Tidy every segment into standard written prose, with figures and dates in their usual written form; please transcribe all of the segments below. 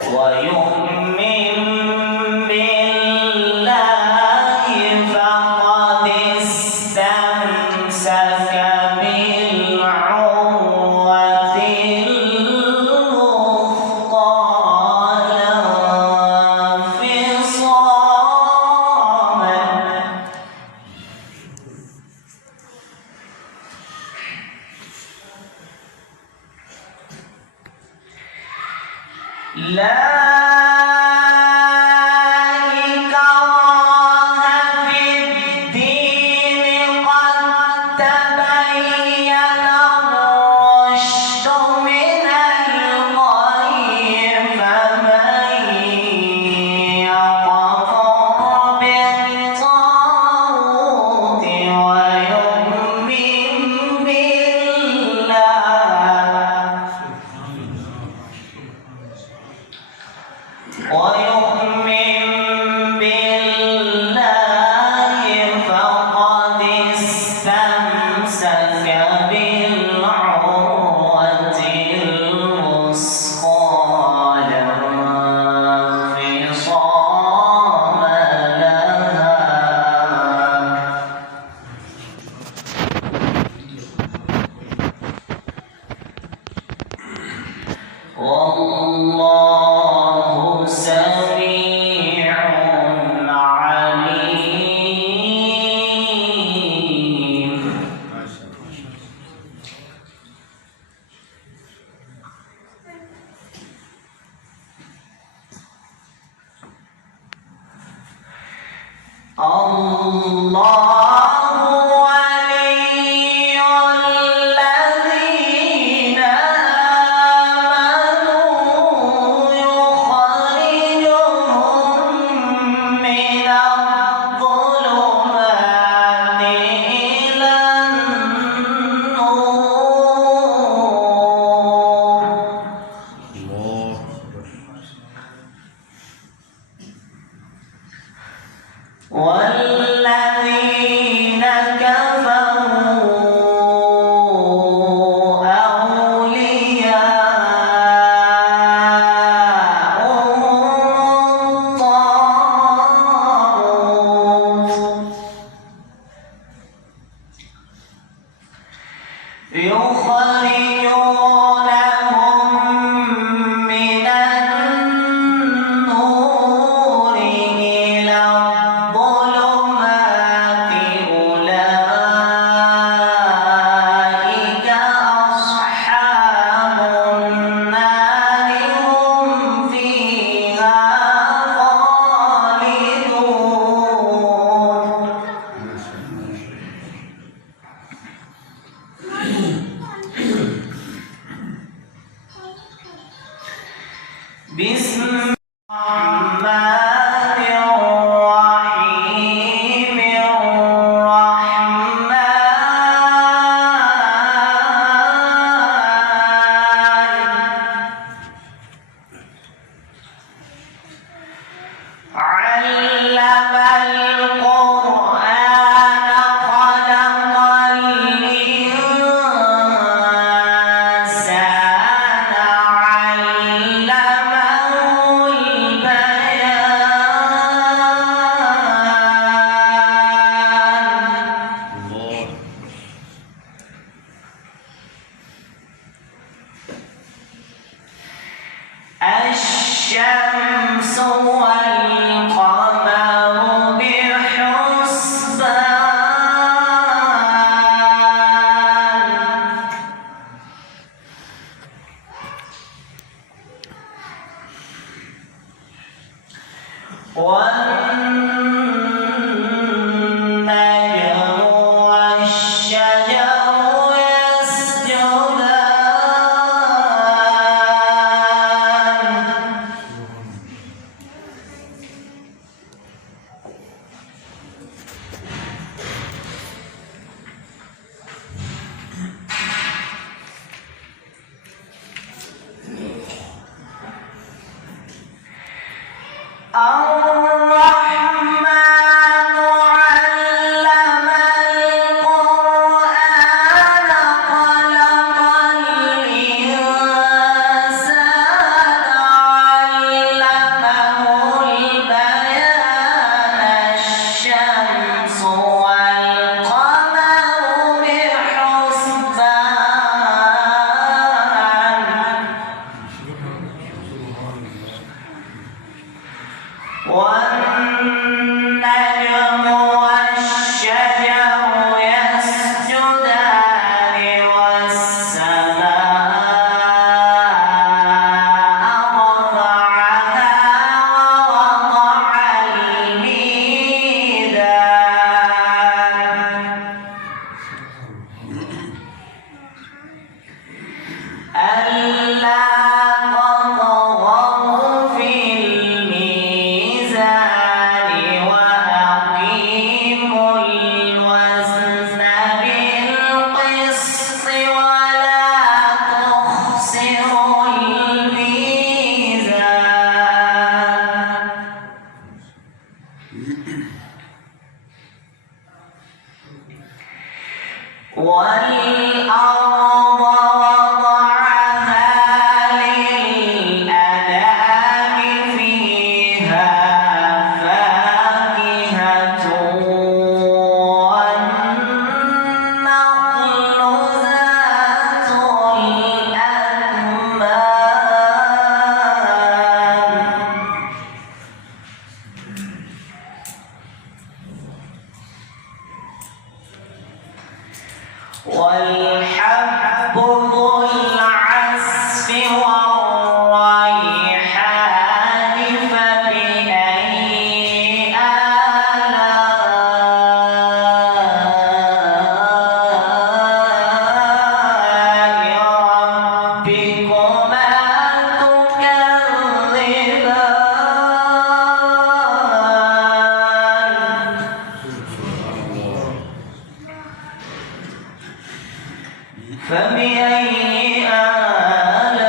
ويؤمن بالله فقد استمسك بالعروة الوثقى لا انفصام لا ويؤمن بالله فقد استمسك بالعروة الوثقى لا انفصام لها والله سميع عليم. الله ولي الذين آمنوا يخرجهم من الظلمات إلى النور والذين كفروا أولياؤهم الطاغوت يخرجونهم من النور إلى الظلمات أولئك أصحاب النار هم فيها خالدون. بسم الرحمن الرحيم الرحمن علم القرآن خلق الإنسان علمه البيان. الشمس والقمر بحسبان والنجم والشجر يسجدان. الرحمن والريحان فبأي آلاء ربكما تكذبان فبأي آلاء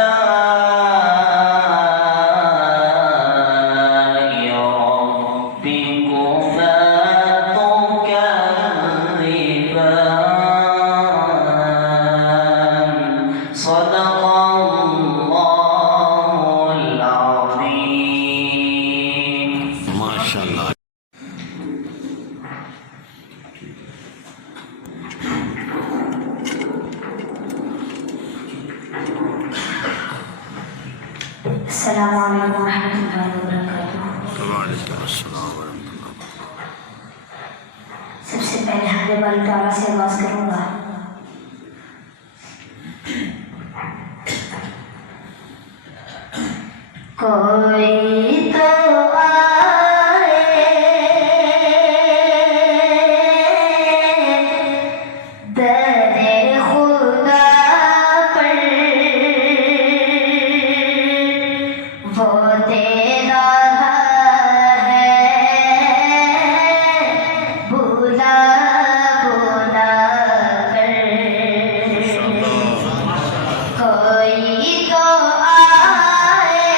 ربكما تكذبان صدق الله العظيم. ما شاء الله. السلام علیکم ورحمۃ اللہ وبرکاتہ. وعلیکم السلام ورحمۃ اللہ. سب سے پہلے حمد باری تعالیٰ سے آغاز کروں گا. کوئی تو آئے در خدا پر وہ تیرا ہے بولا بولا کر. کوئی تو آئے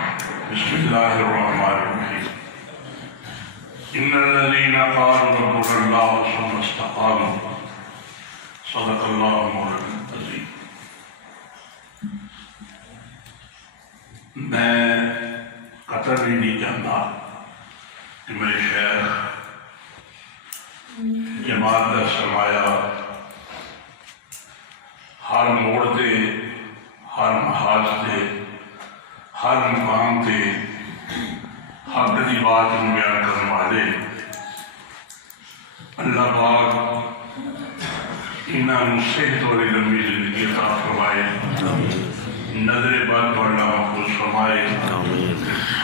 بسم الله الرحمن الرحيم إن الذين قالوا ربنا الله ثم استقاموا صدق الله مولانا العظيم. میں قطر بھی نہیں چاہتا کہ میرے شیخ جماعت کا سرمایہ ہر موڑ تے ہر محاذ تے ہر مقام تے حق دی بات بیان کرنے والے اللہ پاک انہاں نوں صحت والی لمبی زندگی عطا فرمائے، نظر بد تو اللہ محفوظ فرمائے،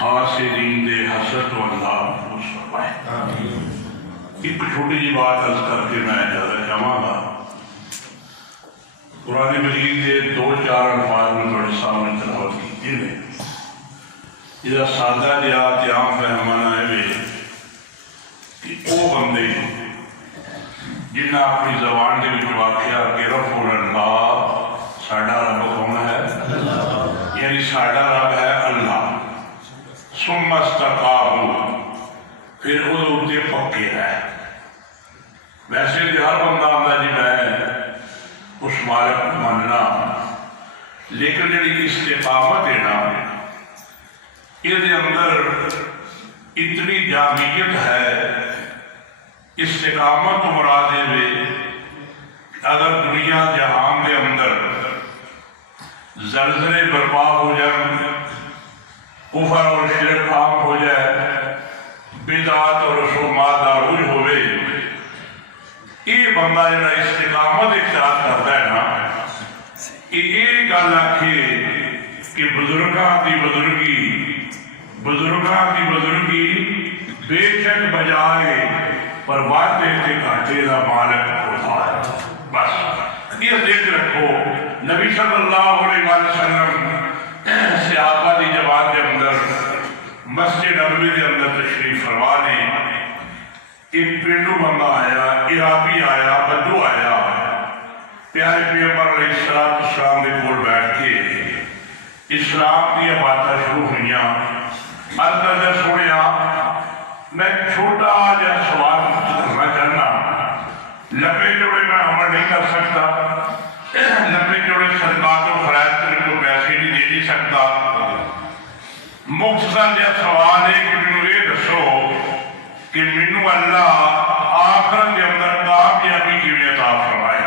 حاسدین دے حسد تو اللہ محفوظ فرمائے. ایک چھوٹی جی بات عرض کر کے میں اجازت چاہواں گا. قرآن مجید کے 2-4 الفاظ میں تھوڑے سامنے تلاوت کیتے ہیں. یہ سادہ جہا تے عام فہمانا ہے کہ وہ بندے جنہاں اپنی زبان کے وچ واقعہ کہ رب اللہ ساڈا رب کون ہے؟ یعنی ساڈا رب ہے اللہ. ثم استقاموا، پھر وہ اتنے پکے ہے. ویسے بھی ہر بندہ آتا جی میں اس مالک کو ماننا، لیکن جڑی استقامت ہے نا یہ اندر اتنی جامعیت ہے. استقامت مراد ہے اگر دنیا جہان کے اندر زلزلے برپا ہو جائیں، کفر اور شرک عام ہو جائے، بدعات اور رسومات عروج ہوئے، یہ بندہ جڑا استقامت اختیار کرتا ہے نا یہ گل آکھے کہ بزرگاں دی بزرگی بے شک بجائے پر وعدے تے گھاٹے دا مالک خدا ہے. بس یہ ذکر رکھو. نبی صلی اللہ علیہ وسلم صحابہ دی جماعت کے اندر مسجد نبوی کے اندر تشریف فرما نے. ایک پینڈو بندہ آیا، عرابی آیا، بدو آیا، پیارے پیغمبر علیہ السلام کے کول بیٹھ کے اسلام کی باتیں شروع ہوئیاں. اندر سنیا میں چھوٹا جا سوال کرنا چاہنا. لمبے جوڑے میں عمل نہیں کر سکتا، لمبے جوڑے صدقات و خیرات کو پیسے نہیں دے نہیں سکتا. مختصر جا سوال ہے کہ مینوں یہ دسو کہ مینوں اللہ آخرت کے اندر کامیابی کیویں عطا فرمائے.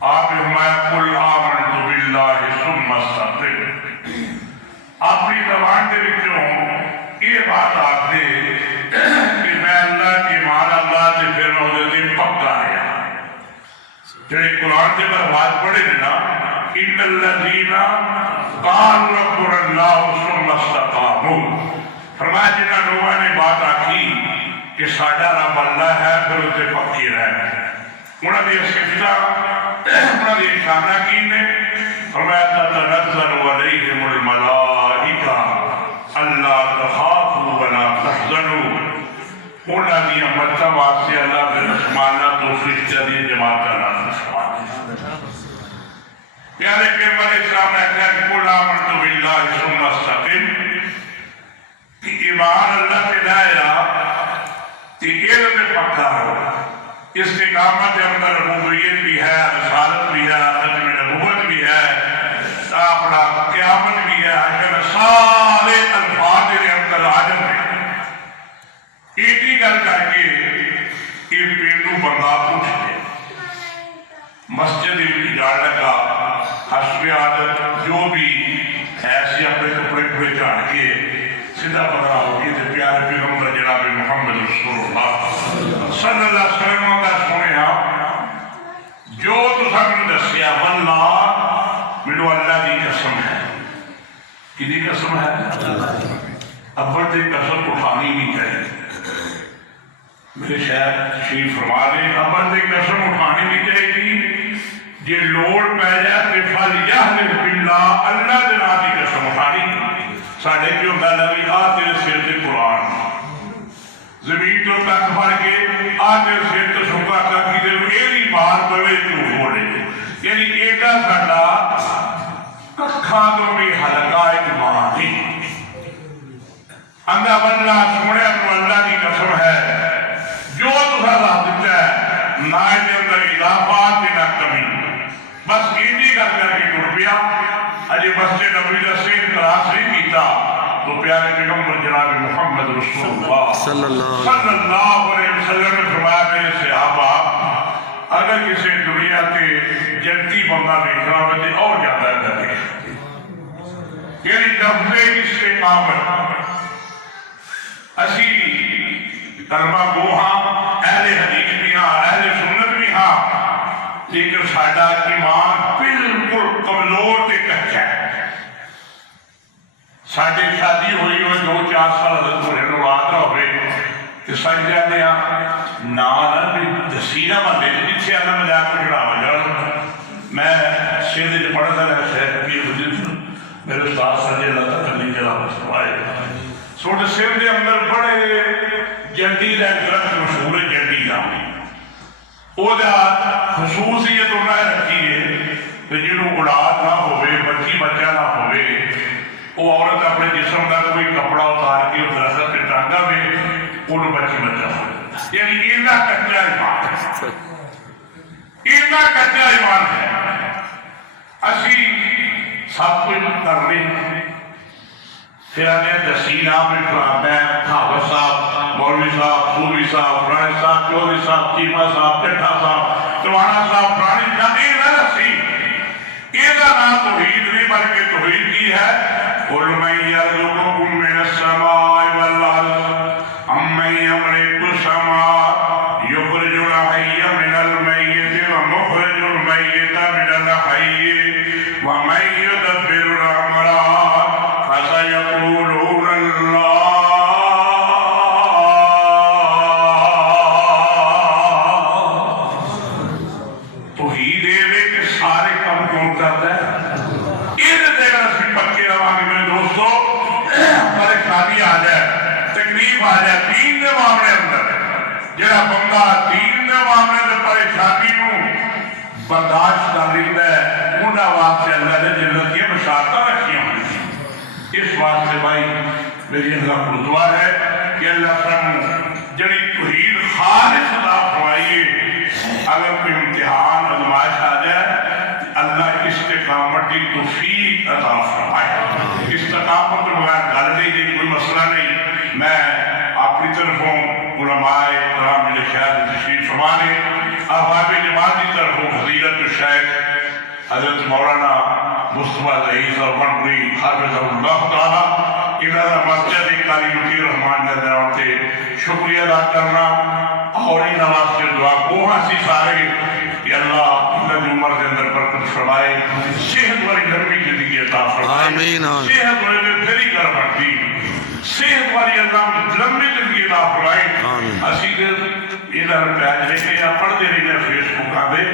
آپ نے فرمایا قل آمنت باللہ ثم استقم. اپنی زبان کے وچوں یہ بات آکھدے کہ میں اللہ کے مان اللہ سے پھر میں دے پکا آیا. جڑے قرآن کے پر بات پڑھے نا ان الذین قالوا ربنا اللہ ثم استقاموا، فرمایا جنہاں لوگوں نے بات آکھی کہ ساڈا رب اللہ ہے پھر اسے پکی رہے. انہاں دی صفتاں انہاں دی شاناں کی نے؟ فرمایا تتنزل علیہم الملائکہ اللہ تخافوا ولا تحزنوا. انہاں دی مدد واسطے اللہ کے رحمانہ تو فرشتہ دی جماعت نازل فرماتے. پیارے پیغمبر اسلام نے کہا کہ قل آمنت باللہ ثم استقم، کہ ایمان اللہ پہ لایا کہ علم پکا ہو. استقامت کے اندر ربوبیت بھی ہے، رسالت بھی ہے، ختم نبوت بھی ہے، اپنا قیامت بھی ہے. سارے الفاظ کے اندر عالم ہے. ایک ہی گل کر کے یہ پینڈو بندہ پوچھ لے مسجد میں جان لگا حسب عادت جو بھی ایسے اپنے کپڑے پورے جان کے سیدھا پڑا ہو گئی تو پیارے پیغمبر جناب محمد رسول اللہ صلی اللہ علیہ وسلم کا سنیا جو تو سب نے دسیا واللہ میرے اللہ کی قسم ہے. کدی قسم ہے؟ اول سے قسم اٹھانی نہیں چاہیے. میرے شاید شریف فرما دے اول سے قسم اٹھانی نہیں چاہیے. جی لوڑ پہ جائے تو فلیحلف باللہ اللہ کے نام کی قسم اٹھانی. ساڑھے کیوں گالا بھی آ تیرے سر سے قرآن زمین تو تک بھر کے آ تیرے سر تو سکا تک کی دے ایلی بار پوے تو بولے. یعنی ایڈا ساڑھا ککھاں تو بھی حلقہ ایمان اندھا بندہ سونے تو اللہ کی قسم ہے جو تسا رب دیتا ہے نہ یہ اندر اضافات نہ کمی بس ایڈی کر کے ٹر پیا اجے مسجد نبوی کا سین کلاس نہیں کیتا تو پیارے پیغمبر جناب محمد رسول اللہ صلی اللہ علیہ وسلم نے فرمایا میرے صحابہ اگر کسی دنیا کے جنتی بندہ دیکھنا ہو تو اور زیادہ ہے یعنی لفظ استقامت اسی کلمہ گو ہاں اہل حدیث بھی ہاں اہل سنت بھی ہاں لیکن ساڈا ایمان بالکل کمزور تے کچا ہے ساڈے شادی ہوئی ہوئے 2-4 سال حضرت ہونے نو رات نہ ہوئے کہ سج جانے نا دسی نہ بندے جتھے آنا میں جا کے چڑھاوا جان میں سندھ پڑھتا رہا شہر کی میرے استاد سجے اللہ تعالی جلا فرمائے سوڑے سندھ کے اندر بڑے جنڈی کا درخت مشہور ہے جنڈی کا وہ خصوصیت انہیں رکھی ہے کہ جنہوں اولاد نہ ہوئے بچی بچہ نہ ہوئے وہ عورت اپنے جسم کا کوئی کپڑا اتار کے درخت کے ٹانگا میں انہوں بچی بچہ ہوئے یعنی اینا کچا ایمان ہے اینا کچا ایمان ہے اسی سب کچھ کر لیں پھر آنے دسین آپ میں حافظ صاحب مولوی صاحب سوری صاحب فرانی صاحب چودھری صاحب چیمہ صاحب چٹھا صاحب چوانا صاحب فرانی جانے نہ رسی یہ نام توحید نہیں بلکہ توحید کی ہے قُلْ مَنْ يَرْزُقُكُم مِّنَ السَّمَاءِ وَالْأَرْضِ أَمَّن يَمْلِكُ السَّمْعَ يُخْرِجُ الْحَيَّ مِنَ الْمَيِّتِ وَمُخْرِجُ الْمَيِّتَ مِنَ الْحَيِّ وَمَن يُدَبِّرُ الْأَمْرَ فَسَيَقُولُونَ اللَّهُ توحید ہے کہ سارے کام کون کرتا ہے پریشانی آ جائے تکلیف آ جائے دین کے معاملے اندر جہاں بندہ دین کے معاملے سے پریشانی نو برداشت کر لیتا ہے انہاں واسطے اللہ نے جنت کی بشارتاں رکھی ہوئی اس واسطے بھائی میری اللہ کو دعا ہے کہ اللہ سن جڑی توحید خالص عطا فرمائیے اگر کوئی امتحان آزمائش آ جائے اللہ استقامت کی توفیق عطا فرمائے استقامت کے بغیر گل نہیں دی کوئی مسئلہ نہیں میں اپنی طرفوں علماء کرام میرے خیال تشریف فرما نے احباب جماعت کی طرفوں فضیلت الشیخ حضرت مولانا مصطفیٰ ضعیف سربن پوری حافظ اللہ تعالی انہاں مسجد قاری مطیع رحمان نے دراؤتے شکریہ ادا کرنا اور ان واسطے دعا کو ہاں سارے کہ اللہ انہاں دی عمر کے اندر برکت فرمائے صحت والی لمبی زندگی عطا فرمائے آمین صحت والی پھری کر بڑھتی صحت والی اللہ لمبی زندگی عطا فرمائے اسی کے انہاں پیج رہے ہیں پڑھتے رہے ہیں فیس بک آدھے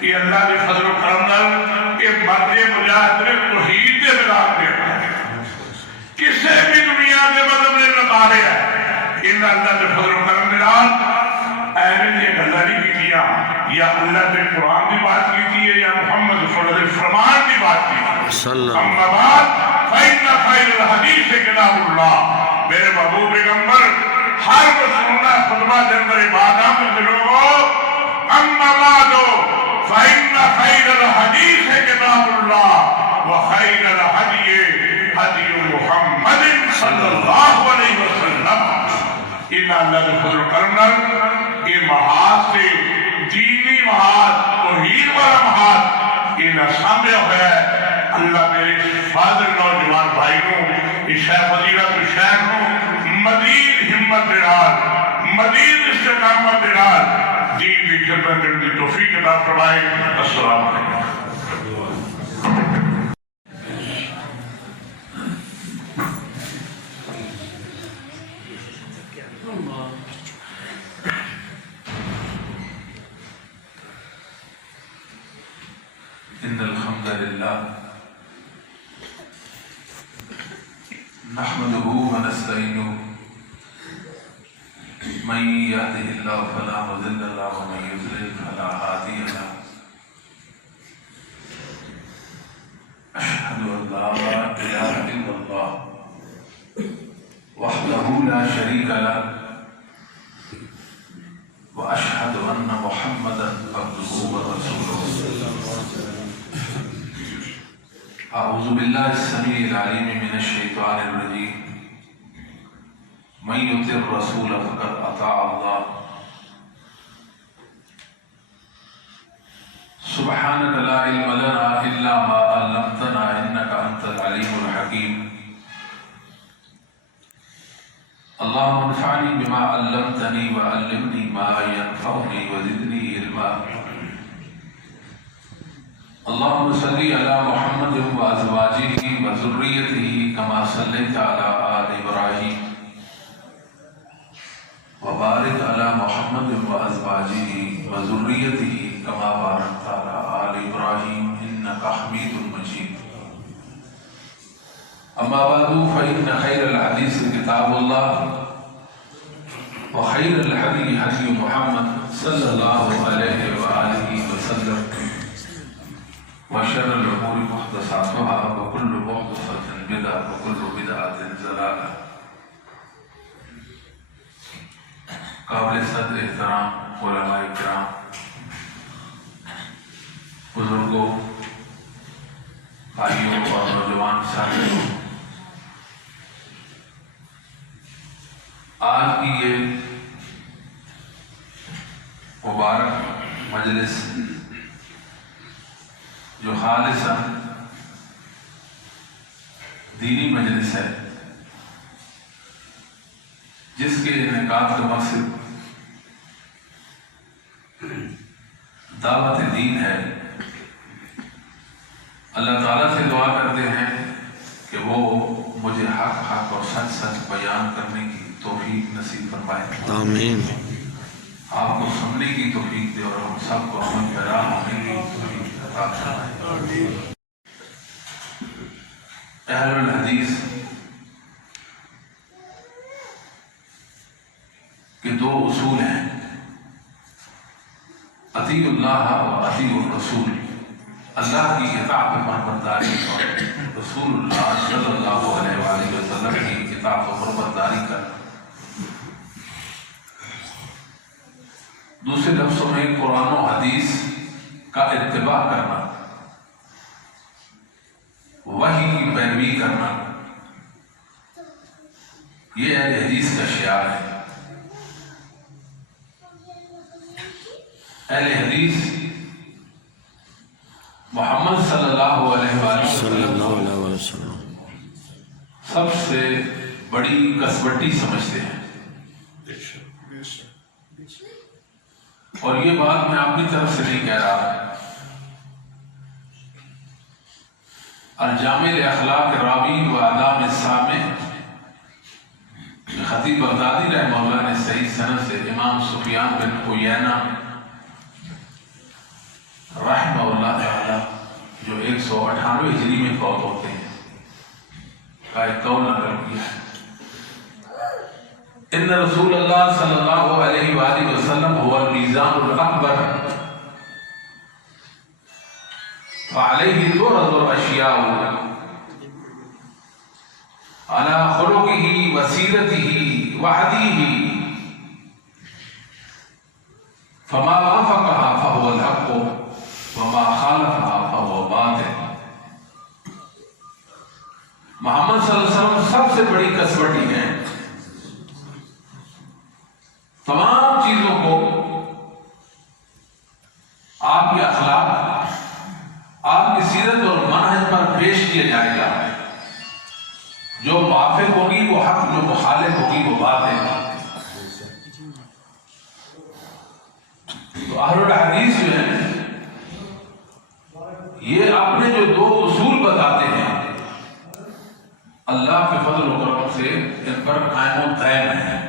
کہ اللہ کے فضل و کرم نال کہ مرد مجاہد نے توحید کے مدار پہ کسے بھی دنیا کے مذہب نے بتا رہے ہیں ان اللہ کے فضل و کرم نال اہل یہ گلہ نہیں کی دیا یا اللہ کے قرآن کی بات کی ہے یا محمد صلی اللہ علیہ وسلم فرمان کی بات کی اما بعد فَإِنَّ خَيْرَ الْحَدِيثِ كِتَابُ اللَّهِ میرے محبوب پیغمبر ہر رسولہ خطبہ دے اندر عبادات میں لوگوں اما بعد فَإِنَّ خَيْرَ الْحَدِيثِ كِتَابُ اللَّهِ وَخَيْرَ الْحَدِيِ هَدِيُّ مُحَمَّدٍ صلی اللہ علیہ وسلم ان اللہ کے فضل و کرم یہ محاذ سے دینی محاذ توحید والا محاذ ان سامنے ہوئے اللہ میرے فاضل نوجوان بھائی کو شیخ فضیلت شیخ کو مزید ہمت دلال مزید استقامت دلال دین کی خدمت کرنے کی توفیق عطا فرمائے السلام علیکم إن الحمد لله نحمده ونستعينه من يهده الله فلا مضل له ومن يضلل فلا هادي له أشهد أن لا إله إلا الله وحده لا شريك له وأشهد أن محمدا عبده ورسوله. أعوذ بالله السميع العليم من الشيطان الرجيم. من يطع الرسول فقد أطاع الله. سبحانك لا علم لنا إلا ما علمتنا إنك أنت العليم الحكيم. اللهم انفعني بما علمتني وعلمني ما ينفعني وزدني علما. اللهم صل على محمد وأزواجه وذريته كما صليت على آل إبراهيم وبارك على محمد وأزواجه وذريته كما باركت على آل إبراهيم إنك حميد مجيد. أما بعد فإن خير الحديث كتاب الله وخير الهدي هدي محمد صلى الله عليه وآله وسلم وشر الأمور محدثاتها وكل محدثة بدعة وكل بدعة ضلالة. قابل صدر احترام علماء کرام، بزرگوں، بھائیوں اور نوجوان ساتھیوں، آج کی یہ مبارک مجلس جو خالصاً دینی مجلس ہے، جس کے انعقاد کا مقصد دعوت دین ہے، اللہ تعالیٰ سے دعا کرتے ہیں کہ وہ مجھے حق اور سچ بیان کرنے کی توفیق نصیب فرمائے، آمین. آپ کو سننے کی توفیق دے اور ہم سب کو عمل پیرا ہونے کی توفیق عطا فرمائے. اہل الحدیث کے دو اصول ہیں، اطیع اللہ و اطیع الرسول. اللہ کی اطاعت و فرمانبرداری اور رسول اللہ صلی اللہ علیہ وآلہ وسلم کی اطاعت و فرمانبرداری کرنا. دوسرے لفظوں میں قرآن و حدیث کا اتباع کرنا، وحی کی پیروی کرنا، یہ اہل حدیث کا شعار ہے. اہل حدیث محمد صلی اللہ علیہ وآلہ وسلم سب سے بڑی کسوٹی سمجھتے ہیں. اور یہ بات میں اپنی طرف سے نہیں کہہ رہا. الجامع الاخلاق راوی و آداب السامع خطیب بغدادی رحمہ اللہ نے صحیح سند سے امام سفیان بن عیینہ رحمہ اللہ تعالی جو 198 ہجری میں فوت ہوتے ہیں کا ایک قول نقل کیا ہے. ان رسول اللہ صلی اللہ علیہ وآلہ وسلم هو الميزان الاکبر فعليه تعرض الاشیاء على خلقه وسیرته وهديه فما وافقها فهو الحق وما خالفها فهو باطل. محمد صلی اللہ علیہ وسلم سب سے بڑی کسوٹی ہے. تمام چیزوں کو آپ کے اخلاق، آپ کی سیرت اور منہج پر پیش کیا جائے گا. جو موافق ہوگی وہ حق، جو مخالف ہوگی وہ باطل. تو اہل الحدیث جو ہیں یہ اپنے جو دو اصول بتاتے ہیں اللہ کے فضل و کرم سے ان پر قائم و دائم ہیں.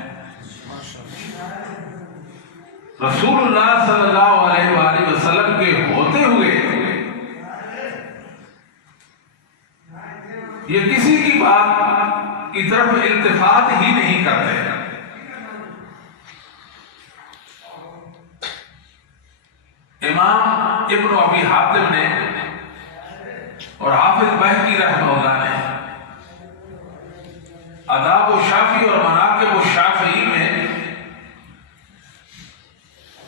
رسول اللہ صلی اللہ علیہ وآلہ وسلم کے ہوتے ہوئے یہ کسی کی بات کی طرف التفات ہی نہیں کرتے. امام ابن ابی حاتم نے اور حافظ بہقی رحمہ اللہ نے آداب و شافعی اور مناقب و شافعی میں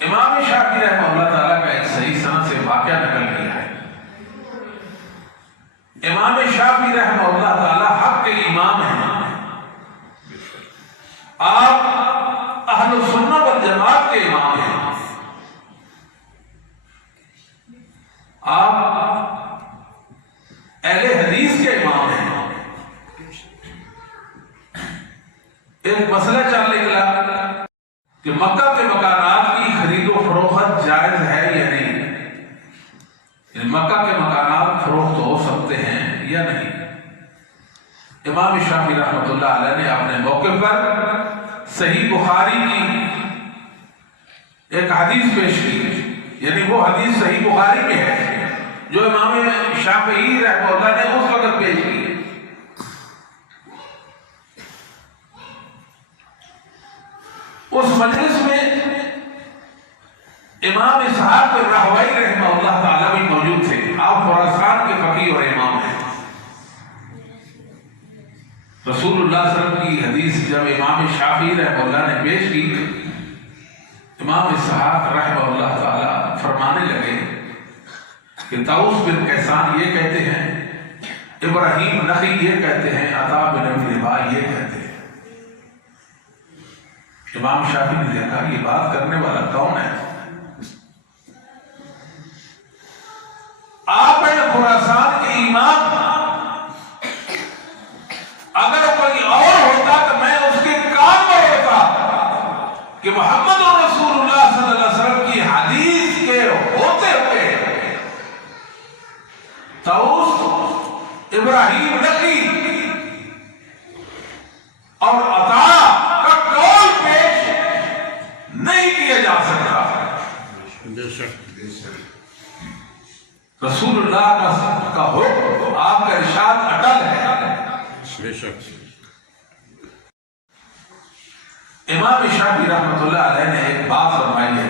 امام شافعی رحمہ اللہ تعالیٰ کا ایک صحیح سند سے واقعہ نقل کیا ہے۔ امام شافعی رحمہ اللہ تعالیٰ حق کے امام ہیں، آپ اہل سنت والجماعت کے امام ہیں، آپ اہل حدیث کے امام ہیں۔ ایک مسئلہ چل نکلا کہ مکہ کے مکانات کی خرید و فروخت جائز ہے یا نہیں، یعنی مکہ کے مکانات فروخت ہو سکتے ہیں یا نہیں۔ امام شافعی رحمۃ اللہ علیہ نے اپنے موقع پر صحیح بخاری کی ایک حدیث پیش کی، یعنی وہ حدیث صحیح بخاری میں ہے جو امام شافعی رحمہ اللہ نے اس وقت پیش کی۔ اس مجلس میں امام اسحاق بن راہویہ رحمہ اللہ تعالیٰ بھی موجود تھے، آپ خراسان کے فقیہ اور امام ہیں۔ رسول اللہ صلی اللہ علیہ وسلم کی حدیث جب امام شافعی رحمہ اللہ نے پیش کی، امام اسحاق رحمہ اللہ تعالیٰ فرمانے لگے کہ طاؤس بن کیسان یہ کہتے ہیں، ابراہیم نخعی یہ کہتے ہیں، عطا بن ابی رباح یہ کہتے ہیں۔ امام شافعی نے دیکھا یہ بات کرنے والا کون ہے؟ آپ ہیں خراسان کے امام، اگر کوئی اور ہوتا تو میں اس کے کان میں ہوتا کہ محمد رسول اللہ صلی اللہ علیہ وسلم کی حدیث کے ہوتے ہوئے طاؤس، ابراہیم نخعی اور عطا کا قول پیش نہیں کیا جا سکتا۔ رسول اللہ کا حکم، آپ کا ارشاد اٹل ہے۔ امام شافعی رحمۃ اللہ علیہ نے ایک بات فرمائی ہے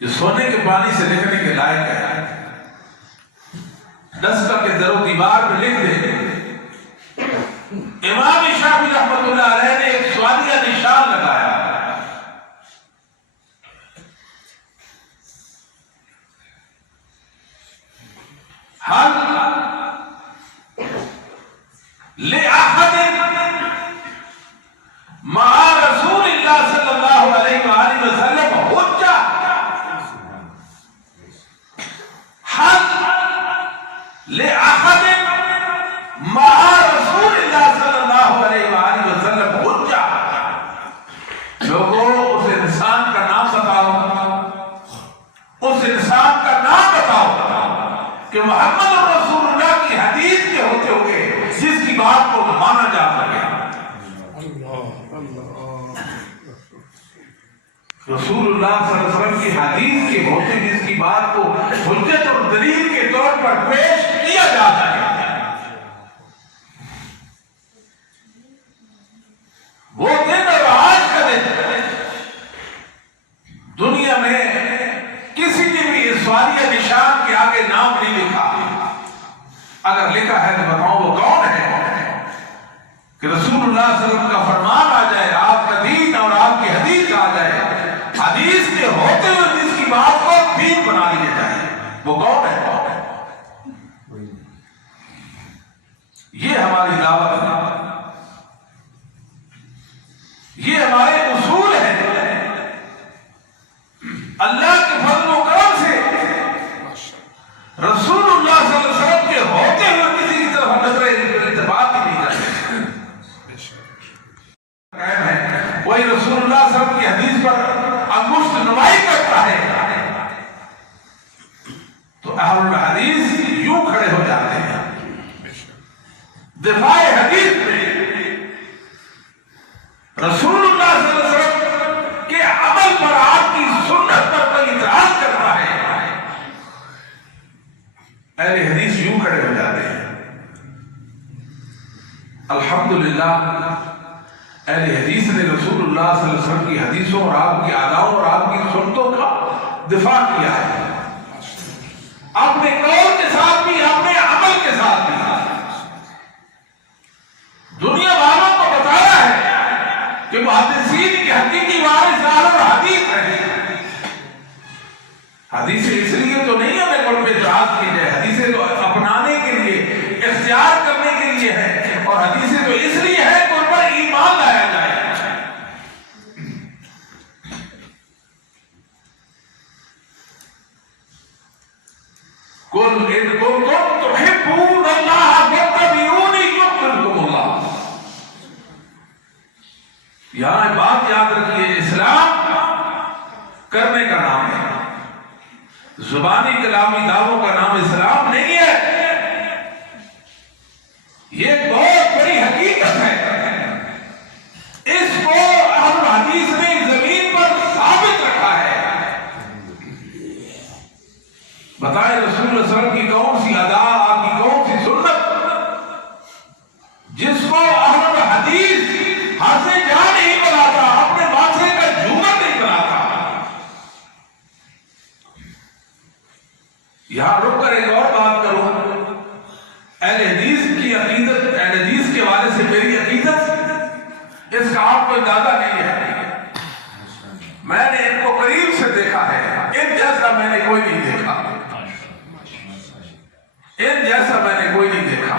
جو سونے کے پانی سے لکھنے کے لائق ہے، دستخط کے در و دیوار میں لکھ دے۔ امام شافعی رحمۃ اللہ علیہ نے ایک سوالیہ نشان لگایا، حل لأحد مع رسول اللہ صلی اللہ علیہ وآلہ وسلم حجہ، حل لأحد مع رسول اللہ صلی اللہ علیہ وآلہ وسلم حجہ۔ لوگوں اس انسان کا نام بتاؤ، اس انسان کا نام بتاؤ کہ محمد رسول اللہ کی حدیث کے ہوتے ہوئے جس کی بات کو مانا جا سکے۔ رسول اللہ صلی اللہ علیہ وسلم کی حدیث کے ہوتے ہوئے جس کی بات کو حجت اور دلیل کے طور پر پیش کیا جا سکے، وہ دن اور آج کا دن دنیا میں کسی نے بھی اس سوالیہ نشان کے آگے نام نہیں لکھا۔ اگر لکھا ہے تو بتاؤ وہ کون ہے کہ رسول اللہ صلی اللہ علیہ وسلم کا فرمان آ جائے، آپ کا دین اور آپ کی حدیث آ جائے، حدیث کے ہوتے ہوئے جس کی بات کو دین بنا لیا جائے، وہ کون ہے؟ یہ ہماری دعوت ہے، یہ ہمارے اصول ہیں۔ اللہ کے فضل و کرم سے رسول اللہ صلی اللہ علیہ وسلم کے ہوتے ہوئے کسی کی طرف نظر اتفاق ہی نہیں کرتے۔ وہی رسول اللہ صلی اللہ علیہ وسلم کی حدیث پر انگشت نمائی کرتا ہے تو اہل الحدیث یوں کھڑے ہو جاتے ہیں دفاع حدیث میں۔ رسول اللہ صلی اللہ علیہ وسلم کے عمل پر، آپ کی سنت پر کوئی اعتراض کرتا ہے، اہل حدیث یوں کھڑے ہو جاتے ہیں۔ الحمدللہ اہل حدیث نے رسول اللہ صلی اللہ علیہ وسلم کی حدیثوں اور آپ کی اداؤں اور آپ کی سنتوں کا دفاع کیا ہے، اپنے قول کے ساتھ بھی، اپنے عمل کے ساتھ بھی۔ تو نہیں ہے کہ ان پہ اعتراض کی جائے، حدیثیں تو اپنانے کے لیے، اختیار کرنے کے لیے ہے، اور حدیثیں تو اس لیے ہے کہ ان پر ایمان لایا جائے۔ قل ان کنتم تحبون اللہ فاتبعونی یحببکم اللہ۔ یہاں بات یاد رکھیے، اسلام کرنے کا نام ہے، زبانی کلامی دعووں کا نام اسلام نہیں ہے۔ یہ ایک بہت بڑی حقیقت ہے، اس کو اہل حدیث نے زمین پر ثابت رکھا ہے۔ بتائیں رسول اللہ صلی اللہ علیہ وسلم کی کون سی ادا، آپ کی کون سی سنت جس کو اہل حدیث ہاتھ سے جا نہیں بناتا، اپنے ماتھے کا جھومر نہیں بناتا۔ یہاں رک کر ایک اور بات کروں، اہل حدیث کی عقیدت، اہل حدیث کے والے سے میری عقیدت، اس کا آپ کو اندازہ نہیں ہے۔ میں نے ان کو قریب سے دیکھا ہے، ان جیسا میں نے کوئی نہیں دیکھا، ان جیسا میں نے کوئی نہیں دیکھا،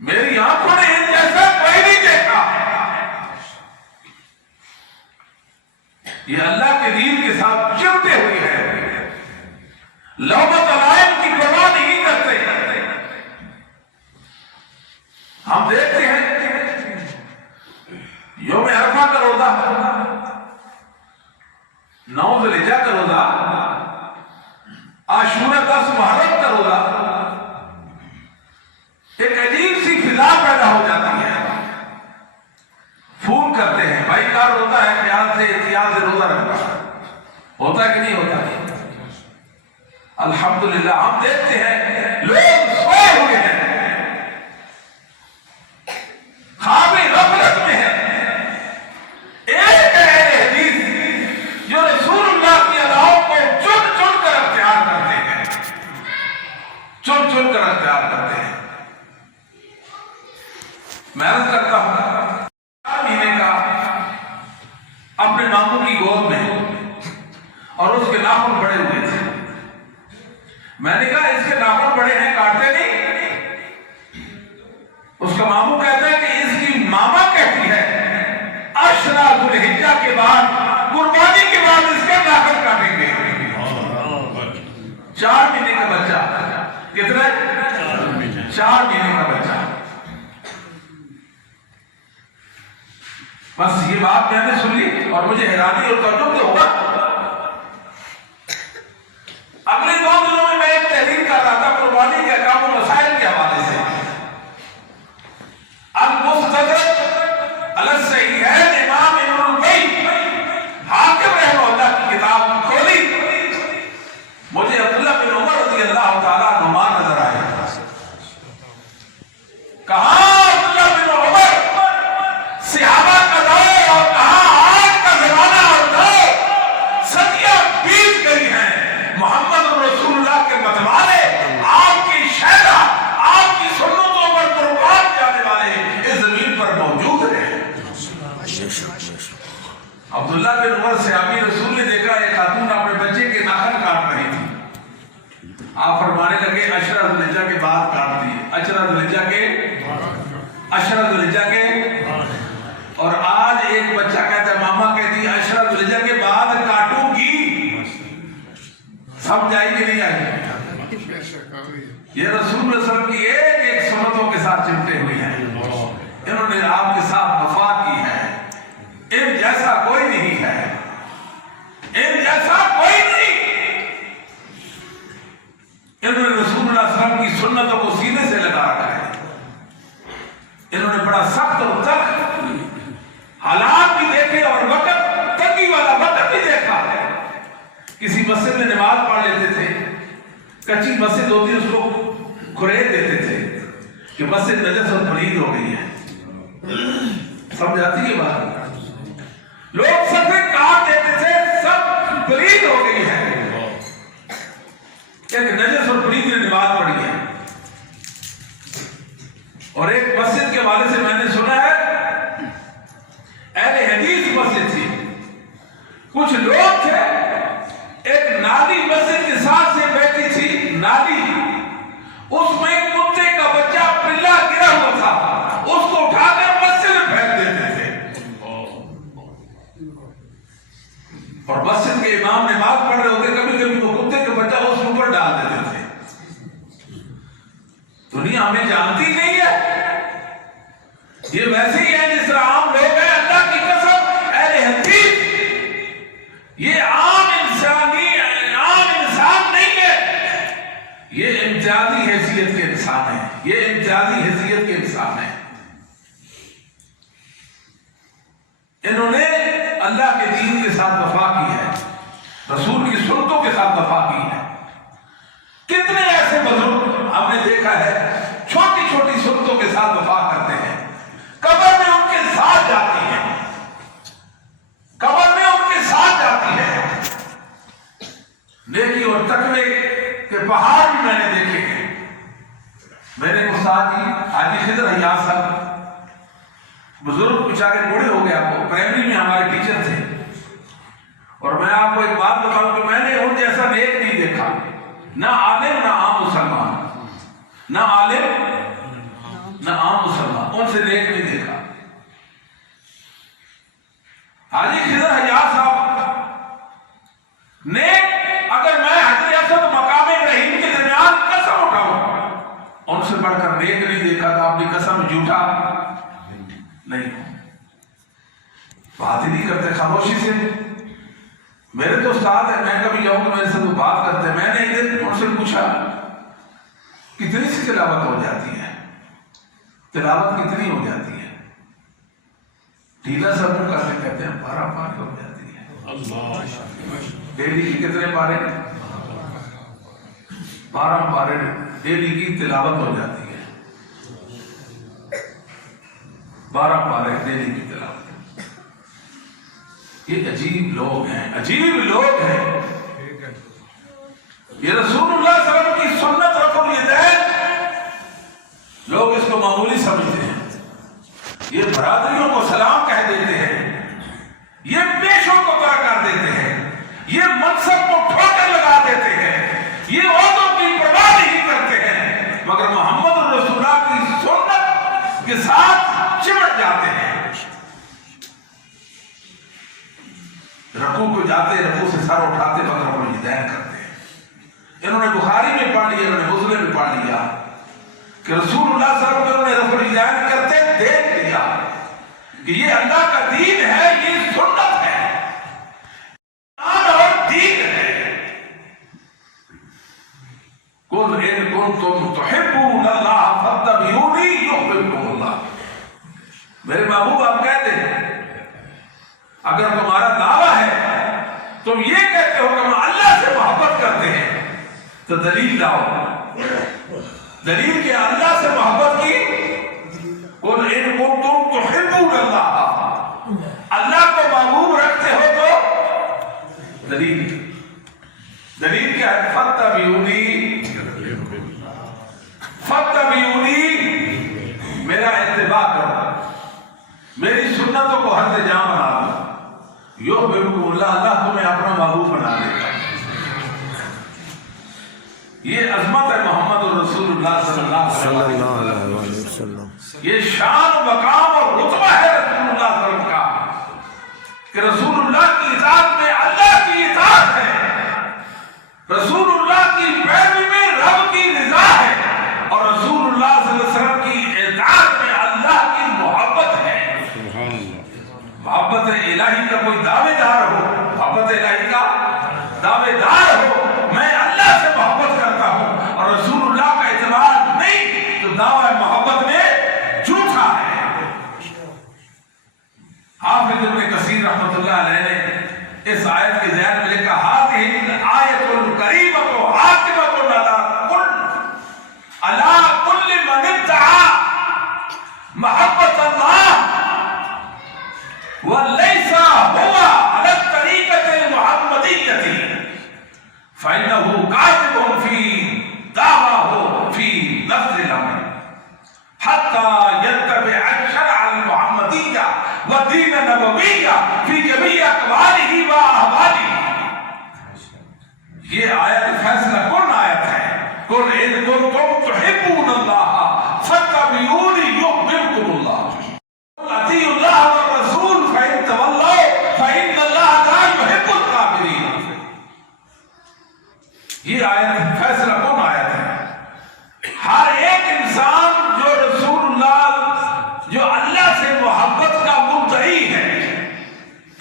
میری آنکھوں نے ان جیسا کوئی نہیں دیکھا۔ یہ اللہ کے دین کے ساتھ چمٹے ہوئے ہیں، لومت لائم کی پرواہ نہیں کرتے۔ ہم دیکھتے ہیں یوم عرفہ کا روزہ، 9 ذوالحجہ کا روزہ، عاشورہ 10 محرم کا روزہ، ایک عجیب سی فضا پیدا ہو جاتی ہے۔ فون کرتے ہیں، بھائی کا روزہ ہے، خیال سے احتیاط سے روزہ رکھنا ہوتا ہے کہ نہیں ہوتا؟ الحمدللہ ہم دیکھتے ہیں لوگ سوئے ہوئے ہیں، خواب غفلت میں ہیں۔ ایک اہل حدیث جو رسول اللہ کی اداؤں کو چن چن کر اختیار کرتے ہیں، چن چن کر اختیار کرتے ہیں۔ میں عرض کرتا ہوں، 4 مہینے کا اپنے ماموں کی گود میں، اور اس کے ناخن بڑے ہوئے تھے۔ میں نے کہا اس کے ناخن بڑے ہیں، کاٹتے نہیں؟ اس کا ماموں کہتا ہے کہ اس کی ماما کہتی ہے عشرہ ذوالحجہ کے بعد، قربانی کے بعد اس کے ناخن کاٹیں گے۔ 4 مہینے کا بچہ، کتنا؟ 4 مہینے کا بچہ۔ بس یہ بات میں نے سن لی اور مجھے حیرانی اور تعجب تو ہوا۔ اگلے 2 دنوں میں ایک تحریر کر رہا تھا قربانی کے احکام و مسائل کے حوالے سے، المستدرک علی الصحیحین امام ابن القیم حاکم رحمہ اللہ کی کتاب کھولی، مجھے عبداللہ بن عمر رضی اللہ تعالیٰ عنہما نظر آئے۔ کہاں عبداللہ بن عمر صحابہ کا دور، اور کہاں آج کا زمانہ اور دور، صدیاں بیت گئی ہیں، محمد رسول اللہ کے متوالے، آپ کی شہدہ، آپ کی سنتوں پر قربان جانے والے اس زمین پر موجود ہیں۔ عبداللہ بن عمر صحابی رسول نے دیکھا ایک خاتون اپنے بچے کے ناخن کاٹ رہی تھی، آپ فرمانے لگے عشرہ ذوالحجہ کے بعد کاٹتی ہے، عشرہ ذوالحجہ کے، اور آج ایک بچہ کہتا ہے، ماما کہتی ہے عشرہ ذوالحجہ کے بعد کاٹوں گی۔ سمجھ آئی کہ نہیں آئی؟ یہ رسول اللہ صلی اللہ علیہ وسلم کی ایک ایک سنتوں کے ساتھ چمٹے ہوئے ہیں، انہوں نے آپ کے ساتھ وفا کی ہے۔ ان جیسا کوئی نہیں ہے، ان جیسا کوئی نہیں۔ انہوں نے رسول اللہ صلی اللہ علیہ وسلم کی سنتوں کو سینے سے لگا رکھا ہے۔ انہوں نے بڑا سخت اور تلخ حالات بھی دیکھے اور وقت، تنگی والا وقت بھی دیکھا ہے۔ کسی مسجد میں نماز پڑھ لیتے تھے، کچی مسجد ہوتی ہے اس کو کھرید دیتے تھے کہ مسجد نجس اور پلید ہو گئی ہے۔ سمجھ آتی ہے بات؟ لوگ صفحے کاٹ دیتے تھے، سب پلید ہو گئی ہے، کہ نجس اور پلید نے نماز پڑھی ہے۔ اور ایک مسجد کے والے سے میں نے سنا ہے، اہل حدیث مسجد تھی، کچھ لوگ تھے ایک نادی مسجد کے نالی، اس میں کتے کا بچہ پلا گرا ہوا تھا، اس کو اٹھا کر مسجد میں پھینک دیتے تھے، اور مسجد کے امام نماز پڑھ رہے ہوتے، کبھی کبھی وہ کتے کا بچہ اس کے اوپر ڈال دیتے تھے۔ دنیا ہمیں جانتی نہیں ہے، یہ ویسے ہی ہے جس طرح عام لوگ ہیں۔ اللہ کی قسم اہل حدیث یہ عام انسان نہیں ہے، یہ امتیازی حیثیت کے انسان ہے، یہ امتیازی حیثیت کے انسان ہے۔ انہوں نے اللہ کے دین کے ساتھ وفا کی ہے، رسول کی سنتوں کے ساتھ وفا کی ہے۔ کتنے ایسے بزرگ ہم نے دیکھا ہے چھوٹی چھوٹی سنتوں کے ساتھ وفا کرتے ہیں، قبر میں ان کے ساتھ جاتی ہے، قبر میں ان کے ساتھ جاتی ہے۔ نیکی اور تقوی کے پہاڑ بھی میں نے دیکھے ہیں۔ میرے استاد جی حاجی خضر حیات صاحب بزرگ کچھ آگے بوڑھے ہو گیا، وہ پرائمری میں ہمارے ٹیچر تھے، اور میں آپ کو ایک بات بتاؤں کہ میں نے ان جیسا نیک نہیں دیکھا، نہ عالم نہ عام مسلمان، نہ عالم نہ عام مسلمان، ان سے نیک نہیں دیکھا۔ حاجی خضر حیات صاحب نیک، اگر میں حضرت اسد مقام ابراہیم کے درمیان قسم اٹھاؤں، ان سے بڑھ کر نیک نہیں دیکھا تو آپ کی قسم جھوٹا نہیں ہو۔ بات ہی نہیں کرتے خاموشی سے۔ میرے تو استاد ہیں، میں کبھی جاؤں کہ میرے سے تو بات کرتے ہیں۔ میں نے ایک دن ان سے پوچھا کتنی سی تلاوت ہو جاتی ہے، تلاوت کتنی ہو جاتی ہے؟ ڈھیلا صبر کرتے کہتے ہیں 12 پارے ہو جاتی ہے۔ ڈیلی کی کتنے پارے؟ 12 پارے ڈیلی کی تلاوت ہو جاتی ہے، 12 پارے ڈیلی کی تلاوت۔ یہ عجیب لوگ ہیں، عجیب لوگ ہیں۔ یہ رسول اللہ صلی اللہ علیہ وسلم کی سنت رفع الیدین، لوگ اس کو معمولی سمجھتے ہیں، یہ برادریوں کو سلام کہہ دیتے ہیں، یہ پیشوں کو طرح کر دیتے ہیں، یہ منصب کو ٹھوکر لگا دیتے ہیں، یہ عہدوں کی پرواہ نہیں کرتے ہیں، مگر محمد رسول اللہ کی سنت کے ساتھ چمٹ جاتے ہیں۔ رکوع کو جاتے، رکوع سے سر اٹھاتے وقت رفع الیدین کرتے ہیں۔ انہوں نے بخاری میں پڑھ لیا، انہوں نے مسلم میں پڑھ لیا کہ رسول اللہ صلی اللہ علیہ وسلم نے رفع الیدین کرتے دیکھ لیا کہ یہ اللہ کا دین ہے، یہ سنت ہے اور دین ہے۔ قُلْ إِن كُنتُمْ تُحِبُّونَ اللَّهَ فَاتَّبِعُونِي يُحْبِبْكُمُ اللَّهُ۔ میرے محبوب آپ کہتے ہیں اگر تمہارا دعویٰ ہے، تم یہ کہتے ہو کہ ہم اللہ سے محبت کرتے ہیں، تو دلیل لاؤ۔ دلیل کہ اللہ سے محبت کی، قُلْ إِن كُنتُمْ تُحِبُّونَ اللَّهَ، اللہ کو محبوب رکھتے ہو تو دلیل کیا ہے؟ فَاتَّبِعُونِي، میرا اتباع کرو، میری سنتوں کو حد جاں بنا دو، یحببکم اللہ، اللہ تمہیں اپنا محبوب بنا دے گا۔ یہ عظمت ہے محمد رسول اللہ صلی اللہ علیہ وسلم، یہ شان و مقام اور رتبہ ہے رسول اللہ صلی اللہ علیہ وسلم کا کہ رسول اللہ کی اطاعت میں اللہ کی اطاعت ہے، رسول اللہ کی پیروی میں رب کی رضا ہے، اور رسول اللہ صلی اللہ علیہ وسلم کی اطاعت میں اللہ کی محبت ہے۔ محبت الہی کا کوئی دعوے دار ہو، محبت الہی کا دعوے دار ہو، میں اللہ سے محبت کرتا ہوں اور رسول اللہ کا اعتبار نہیں، تو دعوی محبت میں جھوٹا ہے۔ حافظ ابن کثیر رحمۃ اللہ علیہ نے اس آیت کے ذیل میں لکھا، هذه الآیۃ الکریمۃ حاکمۃ علی کل من ادعى محبت اللہ وَلَيْسَ هُوَ عَلَى الطَّرِيقَةِ الْمُحَمَّدِيَّةِ فَإِنَّهُ كَاذِبٌ فِي دَعْوَاهُ فِي نَفْسِ الْأَمْرِ حَتَّى يَتَّبِعَ الشَّرْعَ الْمُحَمَّدِيَّ وَالدِّينَ النَّبَوِيَّ فِي جَمِيعِ أَقْوَالِهِ وَأَحْوَالِهِ۔ یہ آیت فیصلہ کن آیت ہے،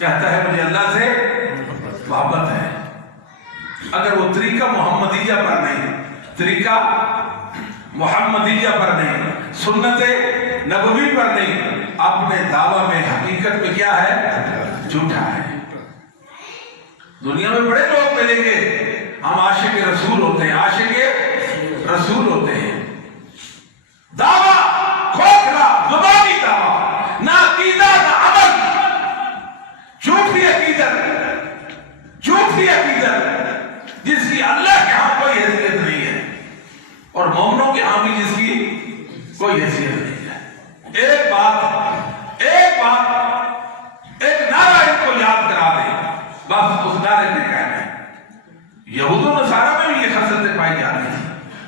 کہتا ہے مجھے اللہ سے محبت ہے، اگر وہ طریقہ محمدیہ پر نہیں، طریقہ محمدیہ پر نہیں، سنت نبوی پر نہیں، اپنے دعویٰ میں حقیقت میں کیا ہے؟ جھوٹا ہے۔ دنیا میں بڑے لوگ ملیں گے، ہم عاشق رسول ہوتے ہیں، عاشق رسول ہوتے ہیں، دعویٰ کھوکھلا زبانی دعویٰ، نہ عقیدہ نہ عمل، جھوٹی عقیدت، جھوٹی عقیدت جس کی اللہ کے ہاں کوئی حیثیت نہیں ہے اور مومنوں کے ہاں بھی جس کی کوئی حیثیت نہیں ہے۔ ایک بات ایک نعرہ ان کو یاد کرا دیں، بس اس نعرے پہ کہنا ہے۔ یہود و نصارہ میں بھی یہ خصلتیں پائی جاتی ہیں،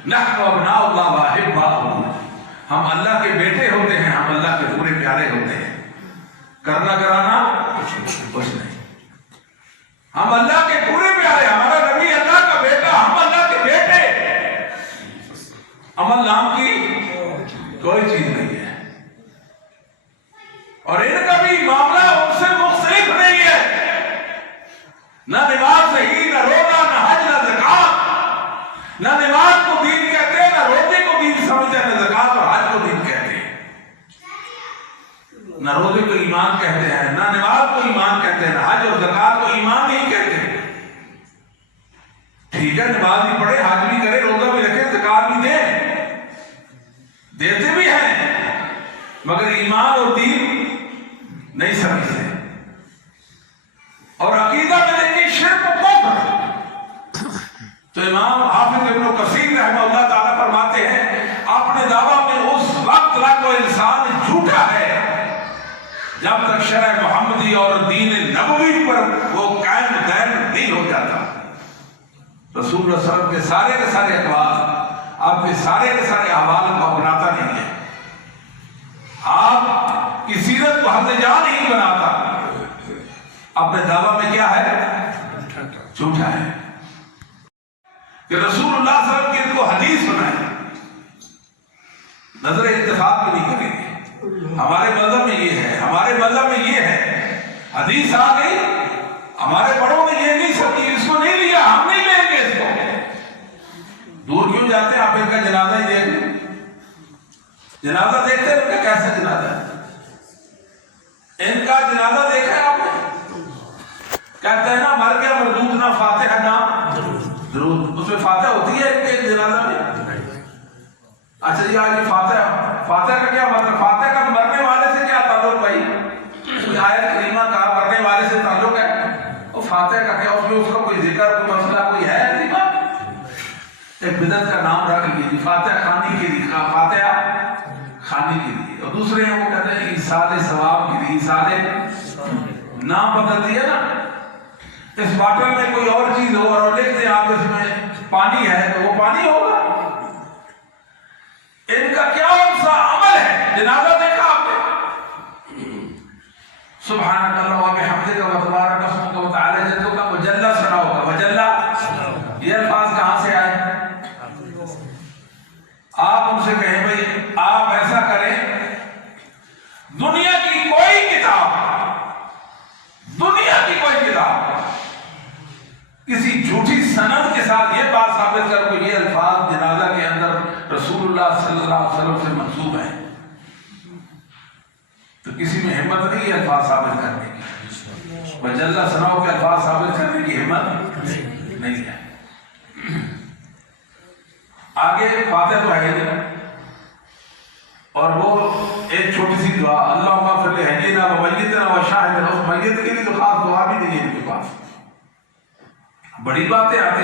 نحن ابناء اللہ واحباؤہ، ہم اللہ کے بیٹے ہوتے ہیں، ہم اللہ کے پورے پیارے ہوتے ہیں، کرنا کرانا کچھ نہیں، ہم اللہ کے پورے پیارے، ہمارا نبی اللہ کا بیٹا، ہم اللہ کے بیٹے، عمل نام کی کوئی چیز نہیں ہے، اور ان کا بھی معاملہ ان سے مختلف نہیں ہے، نہ نماز صحیح، نہ روزہ، نہ حج، نہ زکات، نہ نماز کو دین کہتے ہیں، نہ روزے کو دین سمجھتے ہیں، نہ زکات اور حج کو دین کہتے ہیں، نہ روزے کو ایمان کہتے ہیں، نہ نماز کو ایمان کہتے ہیں، نہ حج اور زکات کو ایمان نہیں کہتے۔ ٹھیک ہے، نماز بھی پڑھے، حج بھی کرے، روزہ بھی رکھے، زکات بھی دیں، دیتے بھی ہیں، مگر ایمان اور دین نہیں سمجھتے، اور عقیدہ میں دیکھیں شرک و کفر۔ تو امام حافظ ابن کثیر رحمہ اللہ تعالیٰ فرماتے ہیں اپنے دعویٰ میں اس وقت تک وہ انسان جھوٹا ہے جب تک شرع محمدی اور دین نبوی پر وہ قائم دائم نہیں ہو جاتا۔ رسول اللہ صلی اللہ علیہ وسلم کے سارے اقوال، آپ کے سارے احوال کو اپناتا نہیں ہے، آپ کی سیرت کو حد جان نہیں بناتا، اپنے دعویٰ میں کیا ہے؟ جھوٹا ہے۔ کہ رسول اللہ صلی اللہ علیہ وسلم کی ان کو حدیث سنائے، نظر اتفاق بھی نہیں کریں گے، ہمارے مذہب میں یہ ہے، ہمارے مذہب میں یہ ہے، حدیث آ گئی، ہمارے بڑوں نے یہ نہیں سمجھی، اس کو نہیں لیا، ہم نہیں لیں گے اس کو۔ دور کیوں جاتے ہیں؟ آپ ان کا جنازہ ہی دیکھ لیں، جنازہ دیکھتے ہیں ان کا کیسا جنازہ ہے، ان کا جنازہ دیکھا ہے آپ نے؟ کہتے ہیں نا مر گیا مردود، نہ فاتحہ نہ درود، اس میں فاتحہ ہوتی ہے ایک جنازہ میں؟ اچھا جی آج فاتحہ کا کیا مطلب؟ فاتحہ کا مرنے والے سے کیا تعلق بھائی؟ کوئی آیت کریمہ کا مرنے والے سے تعلق ہے؟ وہ فاتحہ کا کیا، اس میں اس کا کوئی ذکر، کوئی مسئلہ کوئی ہے ایسی بات؟ ایک بدعت کا نام رکھ لیجیے، فاتحہ خانی کے لیے، فاتحہ خانی کے لیے، اور دوسرے ہیں وہ کہتے ہیں ایصال ثواب کے لیے، ایصال نام بدل دیا نا، اس باٹل میں کوئی اور چیز ہو اور لکھ دیں آپ اس میں پانی ہے تو وہ پانی ہوگا۔ ان کا کیا سا عمل ہے؟ جنازہ دیکھا آپ نے؟ سبحانک اللہ و بحمدک و تبارک اسمک و تعالی جدک کا مجلہ سنا ہوگا، مجلہ یہ الفاظ کہاں سے آئے؟ آپ ان سے کہیں بھئی آپ ایسا کریں، دنیا کی کوئی کتاب کسی جھوٹی سند کے ساتھ یہ بات ثابت کر کہ یہ الفاظ جنازہ کے اندر رسول اللہ صلی اللہ علیہ وسلم سے منسوب ہیں، تو کسی میں ہمت نہیں ہے الفاظ ثابت کرنے کی، مجلہ سناؤ کے الفاظ ثابت کرنے کی ہمت نہیں ہے۔ آگے فاتحہ تو ہے نہیں، اور وہ ایک چھوٹی سی دعا، اللہم اغفر لحینا و میتنا و شاہدنا، اس میت کے لیے تو خاص دعا بھی نہیں ہے ان کے پاس، بڑی باتیں آتی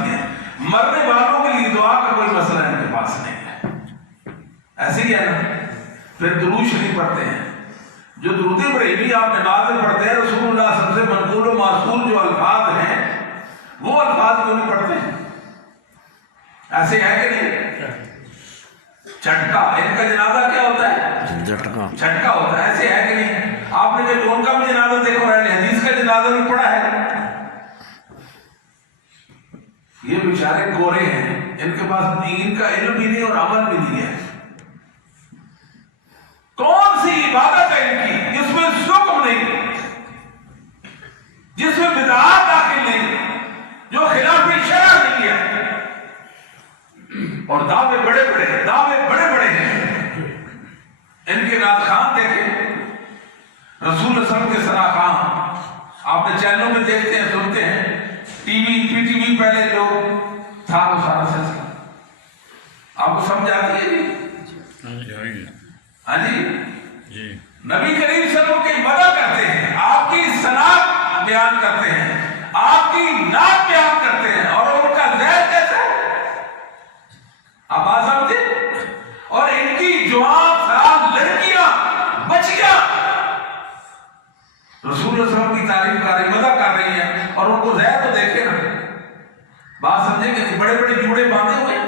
ہیں، مرنے والوں کے لیے دعا کا کوئی مسئلہ ان کے پاس نہیں ہے، ایسے ہی ہے نا۔ پھر درود شریف پڑھتے ہیں، جو درود ابراہیمی آپ نماز میں پڑھتے ہیں، رسول اللہ صلی اللہ علیہ وسلم سے منقول و موصول جو الفاظ ہیں وہ الفاظ کیوں نہیں پڑھتے ہیں؟ ایسے ہے کہ نہیں؟ جھٹکا، ان کا جنازہ کیا ہوتا ہے؟ جھٹکا ہوتا ہے، ایسے ہے کہ نہیں؟ آپ نے جب ان کا بھی جنازہ دیکھو، اہل حدیث کا جنازہ بھی پڑھا ہے، یہ بیچارے گورے ہیں، ان کے پاس دین کا علم بھی نہیں اور عمل بھی نہیں ہے، کون سی عبادت ہے ان کی جس میں سکم نہیں؟ جس میں بدعات داخل نہیں، جو خلاف شرع نہیں ہے، اور دعوے بڑے بڑے ہیں۔ ان کے نعت خوان دیکھیں، رسول اللہ صلی اللہ علیہ وسلم کے ثنا خوان آپ نے چینلوں میں دیکھتے ہیں، سنتے ہیں، T V P T V پہلے جو تھا وہ سارا سلسلہ آپ کو سمجھ آتی ہے جی؟ ہاں جی، نبی کریم صلی اللہ علیہ وسلم کی مدد کرتے ہیں، آپ کی ثنا بیان کرتے ہیں، آپ کی نعت بیان کرتے ہیں، اور ان کا ذہن کیسا ہے آپ بات سمجھے؟ اور ان کی جوان سال لڑکیاں بچیاں رسول اللہ صلی اللہ علیہ وسلم کی تعریف کر رہی، مدد کر رہی ہیں، اور ان کو ذہن تو دیکھے نا، بات سمجھیں کہ بڑے بڑے جوڑے باندھے ہوئے،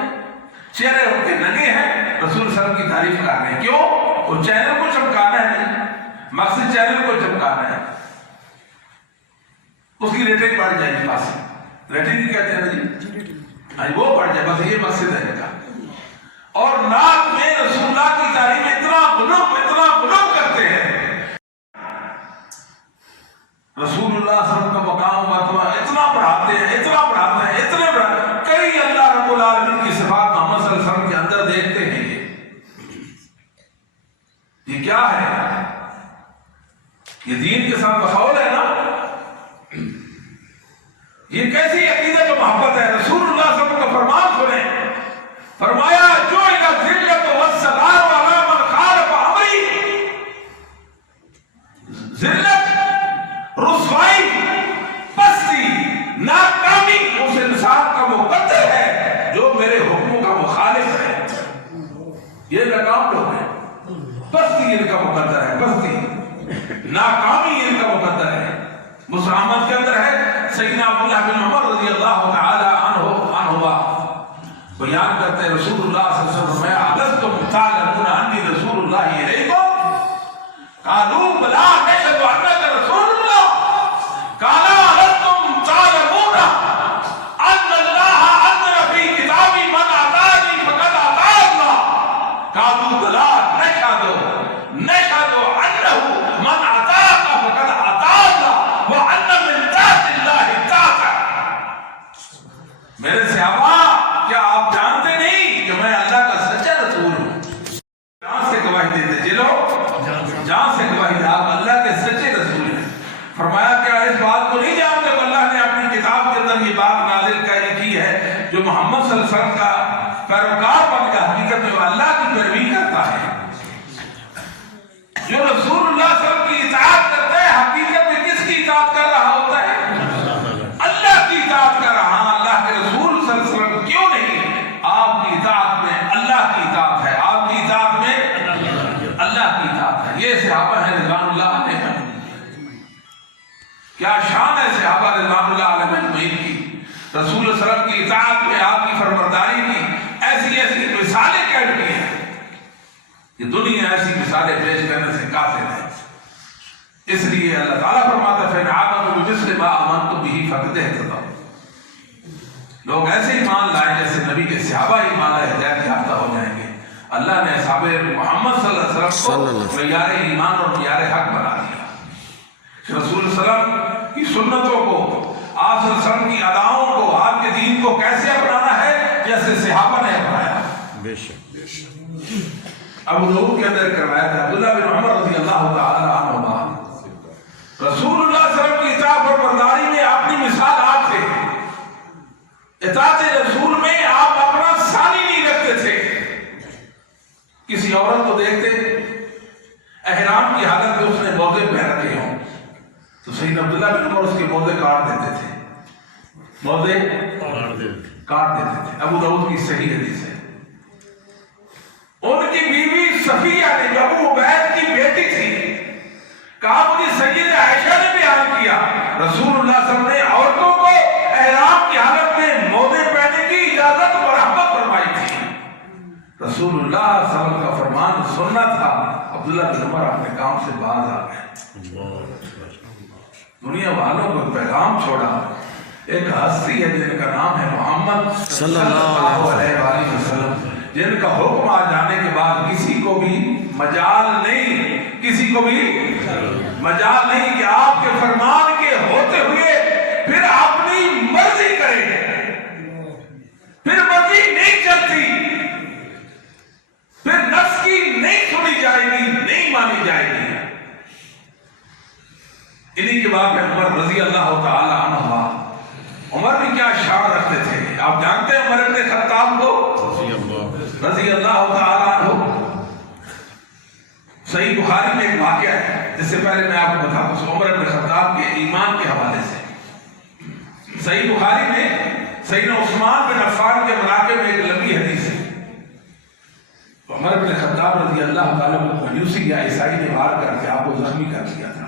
چہرے ان کے ننگے ہیں، رسول اللہ صلی اللہ علیہ وسلم کی تعریف کر رہے ہیں۔ کیوں؟ وہ چینل کو چمکانا ہے نہیں، مقصد چینل کو چمکانا ہے، اس کی ریٹنگ بڑھ جائے گی، پاس ریٹنگ کہتے ہیں نا جی، وہ بڑھ جائے، بس یہ مقصد ہے ان کا۔ اور نعت میں رسول اللہ کی تعریف اتنا غلو کرتے ہیں، رسول اللہ صلی اللہ علیہ وسلم کا مقام مرتبہ اتنا بڑھاتے ہیں، کئی اللہ رب العالمین کی صفات محمد صلی اللہ علیہ وسلم کے اندر دیکھتے ہیں۔ یہ کیا ہے؟ یہ دین کے ساتھ بخول ہے نا، یہ کیسی عقیدت و محبت ہے؟ رسول اللہ صلی اللہ علیہ وسلم کا فرمان سنیں، فرمایا جو ذلت والصغار علی من خالف امری، ذلت، رسوائی، پستی، ناکامی اس انسان کا مقدر ہے جو میرے حکموں کا مخالف ہے۔ یہ ناکام لوگ ہیں، پستی ان کا مقدر ہے، پستی، ناکامی ان کا مقدر ہے۔ مسلمات کے اندر ہے، سیدنا عبداللہ بن عمر رضی اللہ تعالی عنہما بیان کرتے ہیں، رسول اللہ صلی اللہ علیہ وسلم میں عَلَسْتُمْ تَعْلَمُونَ أَنِّي رسول اللہ إِلَيْكُمْ قَالُوا بَلَىٰ نَشْهَدُ أَنَّكَ رسول اللہ قَالَ أَلَسْتُمْ تَعْلَمُونَ أَنَّ اللَّهَ أَنزَلَ فِي كِتَابِهِ مَنْ أَطَاعَنِي فَقَدْ أَطَاعَ اللَّهَ قَالُوا بَلَىٰ نَشْهَدُ أَنَّهُ مَنْ أَطَاعَكَ فَقَدْ أَطَاعَ اللَّهَ وَأَنَّ مِنْ طَاعَةِ اللَّهِ طَاعَةً۔ میرے صحابہ، کیا آپ جانتے نہیں کہ میں اللہ کا سچا رسول ہوں؟ جان سے گواہی دیتے، جلو جان سے گواہی دے، آپ اللہ کے سچے رسول ہیں۔ فرمایا کیا اس بات کو نہیں جانتے کہ اللہ نے اپنی کتاب کے اندر یہ بات نازل کی ہے، جو محمد صلی اللہ علیہ وسلم کا پیروکار بن کر حقیقت میں وہ اللہ کی پیروی کرتا ہے، جو رسول اللہ صلی اللہ علیہ وسلم کی اطاعت کرتا ہے، حقیقت میں کس کی اطاعت کر رہا ہوتا ہے؟ اللہ کی اطاعت کر رہا۔ اللہ کے رسول صلی اللہ علیہ وسلم کیوں نہیں؟ آپ کی اطاعت میں اللہ کی اطاعت ہے، آپ کی اطاعت میں اللہ کی اطاعت ہے۔ یہ صحابہ ہیں رضوان اللہ علیہم، کیا شان ہے صحابہ رضوان اللہ علیہم اجمعین کی، رسول اللہ صلی اللہ علیہ وسلم کی اطاعت میں آپ کی فرمانبرداری کی ایسی مثالیں قائم کی ہیں کہ دنیا ایسی مثالیں پیش کرنے سے قاصر ہے۔ اس لیے اللہ تعالیٰ فرماتا ہے فَإِنْ آمَنُوا بِمِثْلِ مَا آمَنْتُم بِهِ فَقَدِ اهْتَدَوْا۔ لوگ ایسے ایمان لائیں جیسے نبی کے صحابہ ایمان لائے، ہدایت یافتہ ہو جائیں گے۔ اللہ نے اصحاب محمد صلی اللہ علیہ وسلم کو معیار ایمان اور معیار حق بنا دیا۔ رسول صلی اللہ علیہ وسلم کی سنتوں کو، آپ صلی اللہ علیہ وسلم کی اداؤں کو، آپ کے دین کو کیسے اپنانا ہے؟ جیسے صحابہ نے اپنایا۔ بے شک ابو داؤد کے اندر روایت ہے، عبداللہ بن عمر رضی اللہ تعالی عنہما رسول اللہ صلی اللہ علیہ وسلم کی اطاعت اور برداری میں اپنی مثال آپ تھے۔ اطاعت رسول میں آپ اپنا ثانی نہیں رکھتے تھے۔ کسی عورت کو دیکھتے احرام کی حالت میں اس نے موزے پہن رکھے ہوں تو سیدنا عبداللہ بن عمر اس کے موزے کاٹ دیتے تھے، موزے کاٹ دیتے تھے۔ ابو داؤد کی صحیح حدیث ہے۔ ان کی بیوی صفیہ نے، جو ابو عبید کی بیٹی تھی، کہا مجھے سیدہ عائشہ نے بیان کیا رسول اللہ صلی اللہ علیہ وسلم نے عورتوں کو احرام کی حالت میں موزے پہننے کی اجازت اور رحمت فرمائی تھی۔ رسول اللہ صلی اللہ علیہ وسلم کا فرمان سننا تھا، عبداللہ بن عمر اپنے کام سے باز آ گئے، دنیا والوں کو پیغام چھوڑا۔ ایک ہستی ہے جن کا نام ہے محمد صلی اللہ علیہ وآلہ وسلم، جن کا حکم آ جانے کے بعد کسی کو بھی مجال نہیں، کسی کو بھی مجال نہیں کہ آپ کے فرمان کے ہوتے ہوئے انہی کے بعد عمر رضی اللہ تعالی عنہ، عمر بھی کیا شان رکھتے تھے آپ جانتے ہیں؟ عمر ابن خطاب کو رضی اللہ تعالی عنہ، صحیح بخاری میں ایک واقعہ ہے جس سے پہلے میں آپ کو بتاتا ہوں عمر ابن خطاب کے ایمان کے حوالے سے۔ صحیح بخاری میں سیدنا عثمان بن عفان کے مناقب میں ایک لمبی حدیث ہے۔ عمر بن خطاب رضی اللہ تعالیٰ کو مجوسی یا عیسائی نے وار کر کے آپ کو زخمی کر دیا تھا،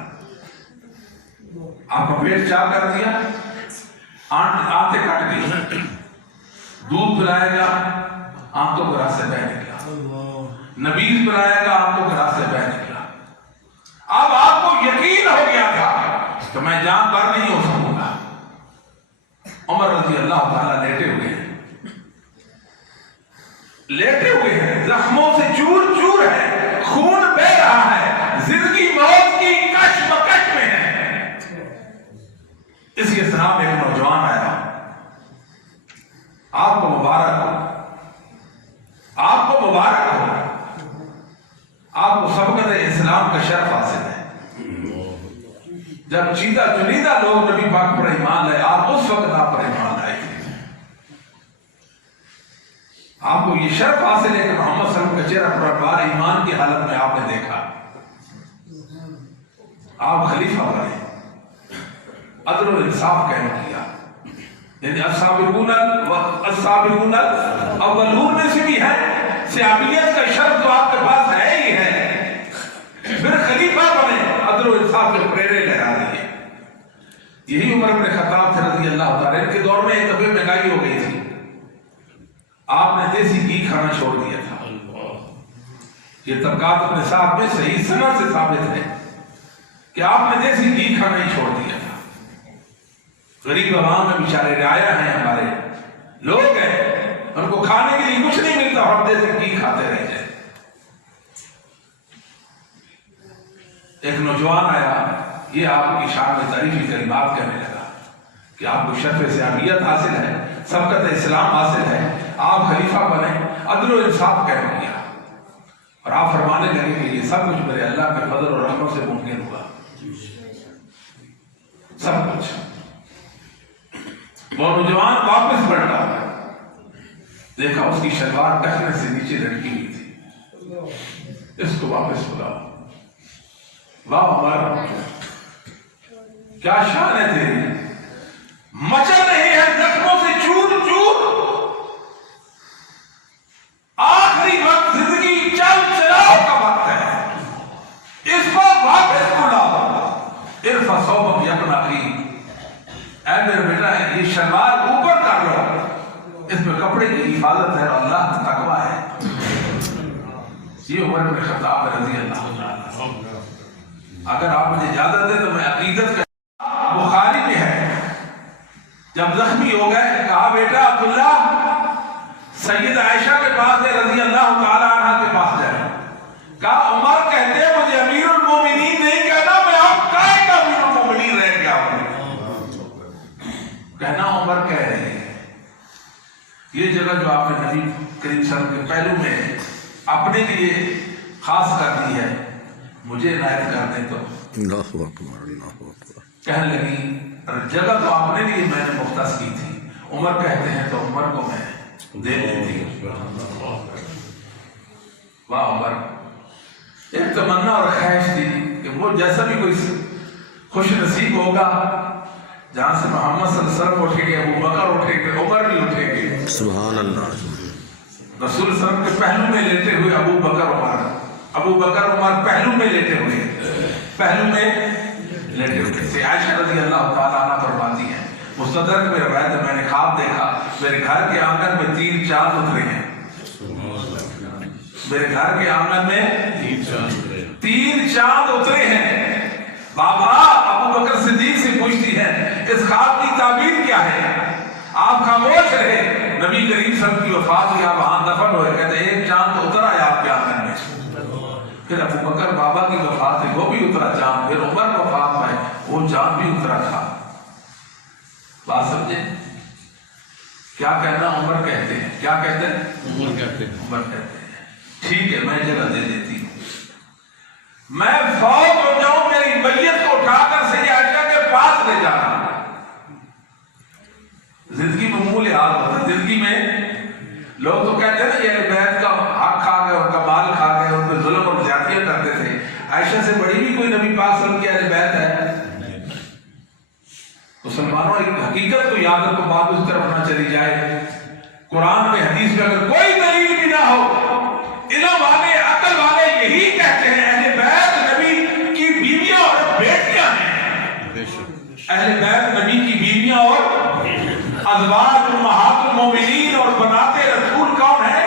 آپ کا پیٹ چاک کر دیا، آنتیں کٹ گئی، دودھ پلائے گا آنتوں کے راستے بہ نکلا، نبیذ پلائے گا آنتوں کے راستے بہ نکلا۔ اب آپ کو یقین ہو گیا تھا کہ میں جان پر نہیں ہو سکوں گا۔ عمر رضی اللہ تعالیٰ لیٹے ہوئے ہیں، لیٹے ہوئے ہیں، زخموں سے چور چور ہے، خون بہ رہا ہے، زندگی موت کی کشمکش میں ہے۔ اس کے ساتھ ایک نوجوان آیا، آپ کو مبارک ہو، آپ کو مبارک ہو، آپ کو سبقت اسلام کا شرف حاصل ہے۔ جب چیدہ چنیدہ لوگ نبی پاک پر ایمان لائے، آپ اس وقت آپ پر ایمان لائے تھے۔ آپ کو یہ شرف حاصل ہے کہ محمد صلی اللہ علیہ وسلم کا چہرہ پر بار ایمان کی حالت میں آپ نے دیکھا۔ آپ خلیفہ بنے، عدل و انصاف قائم کیا، یعنی السابقون الاولون میں سے بھی ہے، سیابیت کا شرف تو آپ کے پاس ہے ہی ہے، پھر خلیفہ بنے، عدل و انصاف کے پریرے لہرا دیے۔ یہی عمر بن خطاب تھے رضی اللہ تعالیٰ، ان کے دور میں ایک دفعہ مہنگائی ہو گئی تھی، آپ نے دیسی گھی کھانا چھوڑ دیا تھا۔ یہ طبقات اپنے ساتھ میں صحیح سند سے ثابت ہے کہ آپ نے دیسی گھی کھانا ہی چھوڑ دیا تھا۔ غریب عوام میں بیچارے رعایا ہیں، ہمارے لوگ ہیں، ان کو کھانے کے لیے کچھ نہیں ملتا، ہم دیسی گھی کھاتے رہ جائیں۔ ایک نوجوان آیا، یہ آپ کی شان میں تعریفی کلمات کہنے لگا کہ آپ کو شرف سیابیت حاصل ہے، سبقت اسلام حاصل ہے، آپ خلیفہ بنے، عدل و انصاف قائم کیا، اور آپ فرمانے لگے کہ یہ سب کچھ میرے اللہ کے فضل اور رحمت سے ممکن ہوا، سب کچھ۔ وہ نوجوان واپس پلٹا، دیکھا اس کی شلوار ٹخنے سے نیچے لٹکی ہوئی تھی، اس کو واپس بلاؤ۔ واہ عمر، کیا شان ہے تیری، مچل نہیں ہے زخموں سے چور چور، آخری وقت زندگی چل چلاؤ کا وقت ہے، اس کو واپس بلاؤ۔ ارفع ثوبک یکن اخی، اے میرے بیٹا یہ شلوار اوپر کر لو، اس میں کپڑے کی حفاظت ہے اور اللہ کا تقویٰ ہے۔ یہ عمر بن خطاب رضی اللہ عنہ۔ اگر آپ مجھے اجازت دیں تو میں عقیدت کا، بخاری میں ہے، جب زخمی ہو گئے کہا بیٹا عبداللہ سید عائشہ کے پاس ہے رضی اللہ تعالی عنہ کے پاس جائے۔ کہا عمر کہتے ہیں مجھے امیر المومنین نہیں کہنا، میں آپ کائے کا امیر المومنین رہ گیا ہوں، کہنا عمر کہہ رہے ہیں۔ یہ جگہ جو آپ نے نبی کریم صلی اللہ علیہ وسلم کے پہلو میں اپنے لیے خاص کر دی ہے، مجھے عنایت کر دیں تو اللہ اکبر، اللہ اکبر۔ کہنے لگی جگہ تو آپ نے لیے میں نے مختص کی تھی، عمر کہتے ہیں تو عمر کو میں دے دیتی ہوں۔ واہ عمر، ایک تمنا اور خواہش تھی کہ وہ جیسا بھی کوئی خوش نصیب ہوگا جہاں سے محمد صلی اللہ علیہ وسلم اٹھیں گے، ابو بکر اٹھیں گے، عمر بھی اٹھیں گے، سبحان اللہ۔ رسول صلی اللہ علیہ وسلم کے پہلو میں لیٹے ہوئے ابو بکر عمر، ابو بکر عمر پہلو میں لیٹے ہوئے، پہلو میں لیٹے ہوئے سے عائشہ رضی اللہ تعالیٰ عنہ فرماتی ہیں، مستدرک میں روایت ہے میں نے خواب دیکھا میرے گھر کے آنگن میں 3 چاند اترے ہیں، میرے گھر کے آنگن میں 3 چاند اترے ہیں۔ بابا ابو بکر صدیق سے پوچھتی ہے اس خواب کی تعبیر کیا ہے؟ آپ خاموش رہے، نبی کریم صلی اللہ علیہ وسلم کی وفات ہوئی، آپ وہاں دفن ہوئے، کہتے ہیں 1 چاند اترا ہے آپ کے آنگن میں۔ پھر ابو بکر بابا کی وفات ہوئی، وہ بھی اترا چاند، پھر عمر وفات میں وہ چاند بھی اترا تھا۔ بات سمجھے؟ کیا کہنا عمر کہتے ہیں، کیا کہتے ہیں؟ عمر کہتے ہیں، عمر کہتے ہیں ٹھیک ہے میں جگہ دے دیتی ہوں، میں فوت ہو جاؤں میری میت کو اٹھا کر سید عائشہ عائشہ سے بڑی بھی کوئی نبی پاک صلی اللہ علیہ وسلم کی اہل بیت ہے؟ مسلمانوں ایک حقیقت کو یاد رکھو، بات اس طرف نہ چلی جائے۔ قرآن میں حدیث میں اگر کوئی دلیل بھی نہ ہو، علم والے عقل والے یہی کہتے ہیں اہل بیت نبی کی بیویاں اور بیٹیاں ہیں۔ اہل بیت نبی کی بیویاں اور ازواج امہات المومنین اور بنات رسول کون ہے؟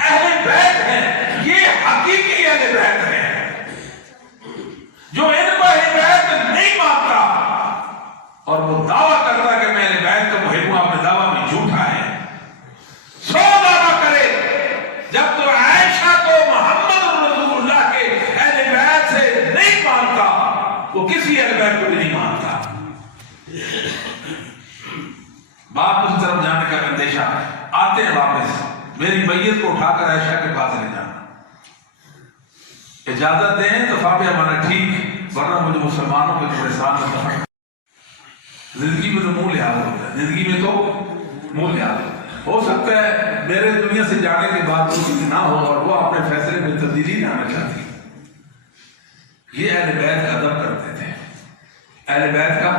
اہل بیت ہیں۔ یہ حقیقی اہل بیت ہیں۔ جو ان کو اہل بیت نہیں مانتا اور وہ دعویٰ کرتا کہ میں اہل بیت کا محب ہوں، اپنے دعویٰ میں جھوٹا ہے۔ سو دعویٰ کرے، جب تو عائشہ کو محمد رسول اللہ کے اہل بیت سے نہیں مانتا، وہ کسی اہل بیت کو بھی نہیں مانتا۔ بات اس طرف جانے کا اندیشہ، آتے ہیں واپس، میری میت کو اٹھا کر عائشہ کے پاس لے جانا، اجازت دیں تو فاطمہ مانا ٹھیک، ورنہ مجھے مسلمانوں کے تمہارے سامنے دفع۔ زندگی میں تو منہ لحاظ ہوتا ہے، زندگی میں تو منہ لحاظ ہوتا ہے۔ ہو سکتا ہے میرے دنیا سے جانے کے بعد کوئی نہ ہو اور وہ اپنے فیصلے میں تبدیلی نہ آنا چاہتی۔ یہ اہل بیت کا ادب کرتے تھے، اہل بیت کا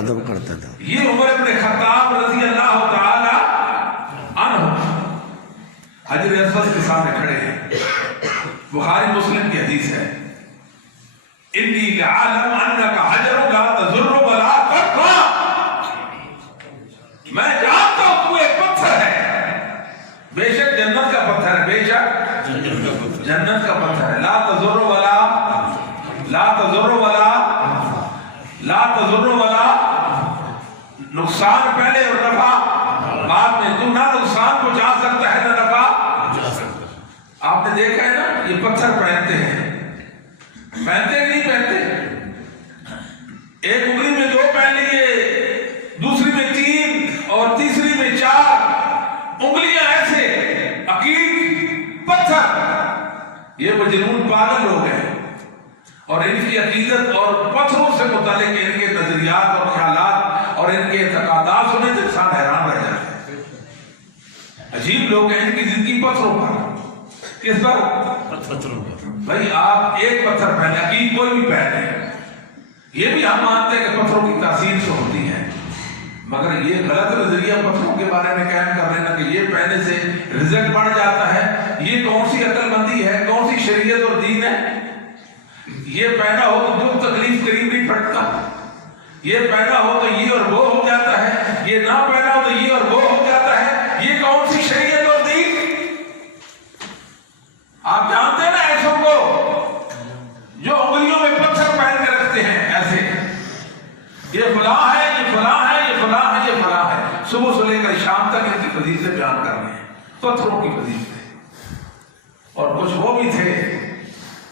ادب کرتا تھا۔ یہ عمر بن خطاب رضی اللہ تعالی عنہ حجر اسود کے سامنے کھڑے ہیں۔ بخاری مسلم کی حدیث ہے، انی لعالم انک حجر لا تضر ولا تنفع، میں جانتا ہوں تو ایک پتھر ہے، بے شک جنت کا پتھر ہے، بے شک جنت کا پتھر ہے، لا تضر ولا نقصان پہلے اور نفع بعد میں، تم نہ نقصان پہنچا سکتا ہے نہ نفع۔ آپ نے دیکھا ہے نا یہ پتھر پہنتے ہیں، پہنتے کہ نہیں پہنتے؟ ایک انگلی میں 2 پہن لیے، دوسری میں 3 اور تیسری میں 4 انگلیاں ایسے، عقیق پتھر۔ یہ مجنون پاگل ہو گئے اور ان کی عقیدت اور پتھروں سے متعلق ان کے نظریات اور خیالات اور ان کے اعتقادات سنے تو انسان حیران رہ جاتا ہے۔ عجیب لوگ ہیں، ان کی زندگی پتھروں پر۔ کس پر؟ پتھروں پر۔ بھائی آپ ایک پتھر پہنے، عقیق کوئی بھی پہنے، یہ بھی ہم مانتے ہیں کہ پتھروں کی تاثیر سے ہوتی ہے، مگر یہ غلط نظریہ پتھروں کے بارے میں قائم کر لینا کہ یہ پہننے سے رزق بڑھ جاتا ہے، یہ کون سی عقل مندی ہے، کون سی شریعت اور دین ہے؟ یہ پہنا ہو تو دکھ تکلیف قریب نہیں پھٹتا، یہ پہنا ہو تو یہ اور وہ ہو جاتا ہے، یہ نہ پہنا ہو تو یہ اور وہ ہو جاتا ہے، یہ کون سی شریعت اور دین؟ آپ جانتے ہیں نا ایسوں کو جو انگلیوں میں پتھر پہن کے رکھتے ہیں ایسے، یہ فلاں ہے، یہ فلاں ہے، یہ فلاں ہے، یہ فلاں ہے، صبح سے لے کر شام تک ان کی فضیلتیں بیان کر رہے ہیں، پتھروں کی فضیلتیں۔ اور کچھ وہ بھی تھے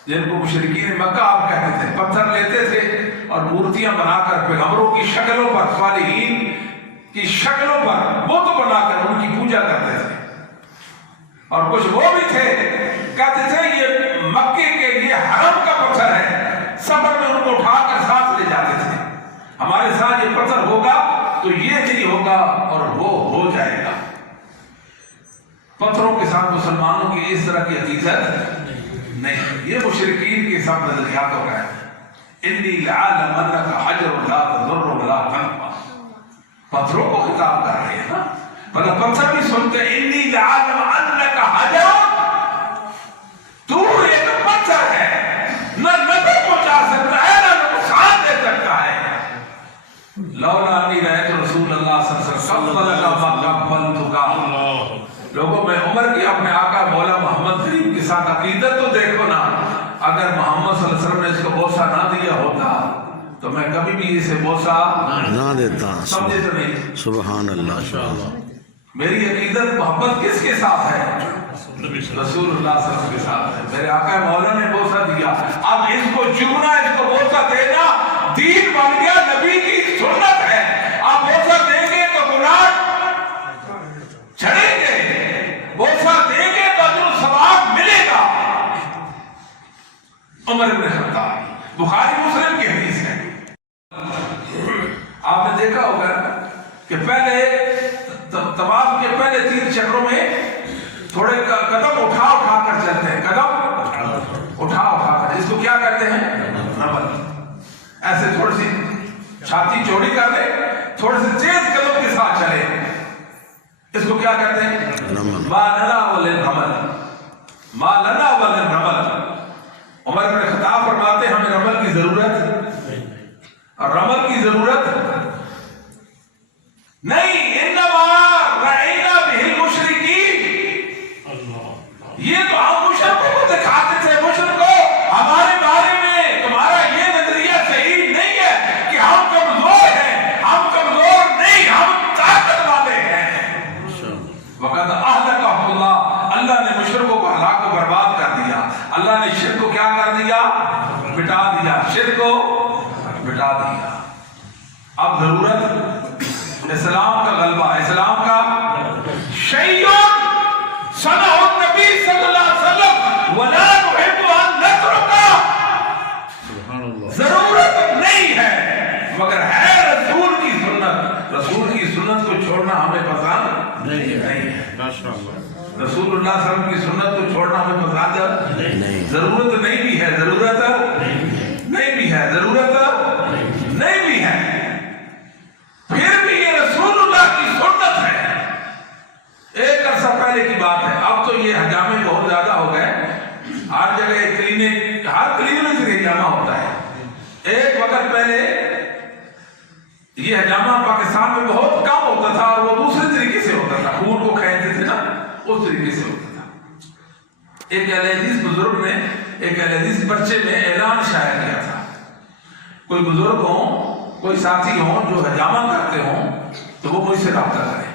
جن کو مشرکین مکہ آپ کہتے تھے، پتھر لیتے تھے اور مورتیاں بنا کر پیغمبروں کی شکلوں پر، صالحین کی شکلوں پر بت بنا کر ان کی پوجا کرتے تھے۔ اور کچھ وہ بھی تھے کہتے تھے یہ مکے کے لیے حرم کا پتھر ہے، سفر میں ان کو اٹھا کر ساتھ لے جاتے تھے، ہمارے ساتھ یہ پتھر ہوگا تو یہ نہیں ہوگا اور وہ ہو جائے گا۔ پتھروں کے ساتھ مسلمانوں کی اس طرح کی عقیدت نہیں، یہ مشرکین کے سب نظریاتوں کا ہے۔ انی لعالم انک حجر لا تضر ولا تنفع، پتھروں کو خطاب کر رہے ہیں نا، مطلب پتھر بھی سنتے ہیں انی لعالم انک حجر، تو ایک پتھر ہے، نہ نفع پہنچا سکتا ہے نہ نقصان دے سکتا ہے۔ لولا انی رأیت رسول اللہ صلی اللہ علیہ وسلم قبلتک، لوگوں میں عمر کی اپنے آقا مولا محمد کریم کے ساتھ عقیدت تو دیکھو نا، اگر محمد صلی اللہ علیہ وسلم نے اس کو بوسہ نہ دیا ہوتا تو میں کبھی بھی اسے بوسہ نہ دیتا۔ سمجھے تو نہیں؟ سبحان اللہ۔ میری عقیدت محبت کس کے ساتھ ہے؟ رسول اللہ صلی اللہ علیہ وسلم کے ساتھ ہے۔ میرے آقا مولا نے بوسہ دیا، اب اس کو چکنا، اس کو بوسہ دینا دین بن گیا، نبی کی سنت ہے۔ آپ بوسہ دیں گے تو گناہ چڑھیں گے، بوسہ دیں گے تو اجر و ثواب ملے گا۔ عمر بن خطاب، بخاری مسلم کی حدیث ہے۔ آپ نے دیکھا ہوگا کہ پہلے طواف کے پہلے 3 چکروں میں تھوڑے قدم اٹھا کر چلتے ہیں، قدم اٹھا کر، اس کو کیا کیا کہتے ہیں؟ رمل. ایسے تھوڑی سی چھاتی چوڑی کر لے, تھوڑے سے تیز قدم کے ساتھ چلے, اس کو کیا کہتے ہیں؟ ما لنا وللرمل, ما لنا وللرمل. عمر بن خطاب فرماتے ہیں ہمیں رمل کی ضرورت اور رمل کی ضرورت نہیں. انما رعینا بہ المشرکین, یہ تو ہم مشرکوں کو دکھاتے تھے, مشرکوں ہمارے بارے میں تمہارا یہ نظریہ صحیح نہیں ہے کہ ہم کمزور ہیں, ہم کمزور نہیں, ہم طاقت والے ہیں. وقت اہلکہم اللہ, اللہ نے مشرکوں کو ہلاک و برباد کر دیا. اللہ نے شرک کو کیا کر دیا؟ مٹا دیا, شرک کو مٹا دیا. اب ضرورت اسلام کا غلبہ, اسلام کا شیعون صنع النبی صلی اللہ علیہ وسلم ولا نحب ان نترکہ. ضرورت نہیں ہے مگر ہے رسول کی سنت. رسول کی سنت کو چھوڑنا ہمیں پسند نہیں ہے. رسول اللہ صلی اللہ علیہ وسلم کی سنت کو چھوڑنا ہمیں پسند نہیں. ضرورت نہیں بھی ہے, ضرورت نہیں بھی ہے, ضرورت نہیں بھی ہے. پھر بھی یہ رسول اللہ کی سنت ہے. ایک عرصہ پہلے کی بات ہے, اب تو یہ حجامے بہت زیادہ ہو گئے. ہر جگہ کلینک, ہر کلینک سے حجامہ ہوتا ہے. ایک وقت پہلے یہ حجامہ پاکستان میں بہت کم ہوتا تھا اور وہ دوسرے طریقے سے ہوتا تھا, خون کو کھینچتے تھے نا, اس طریقے سے ہوتا تھا. ایک اہل حدیث بزرگ نے ایک اہل حدیث پرچے میں اعلان شائع کیا تھا, کوئی بزرگ ہوں, کوئی ساتھی ہوں جو حجامہ کرتے ہوں تو وہ مجھ سے رابطہ کریں.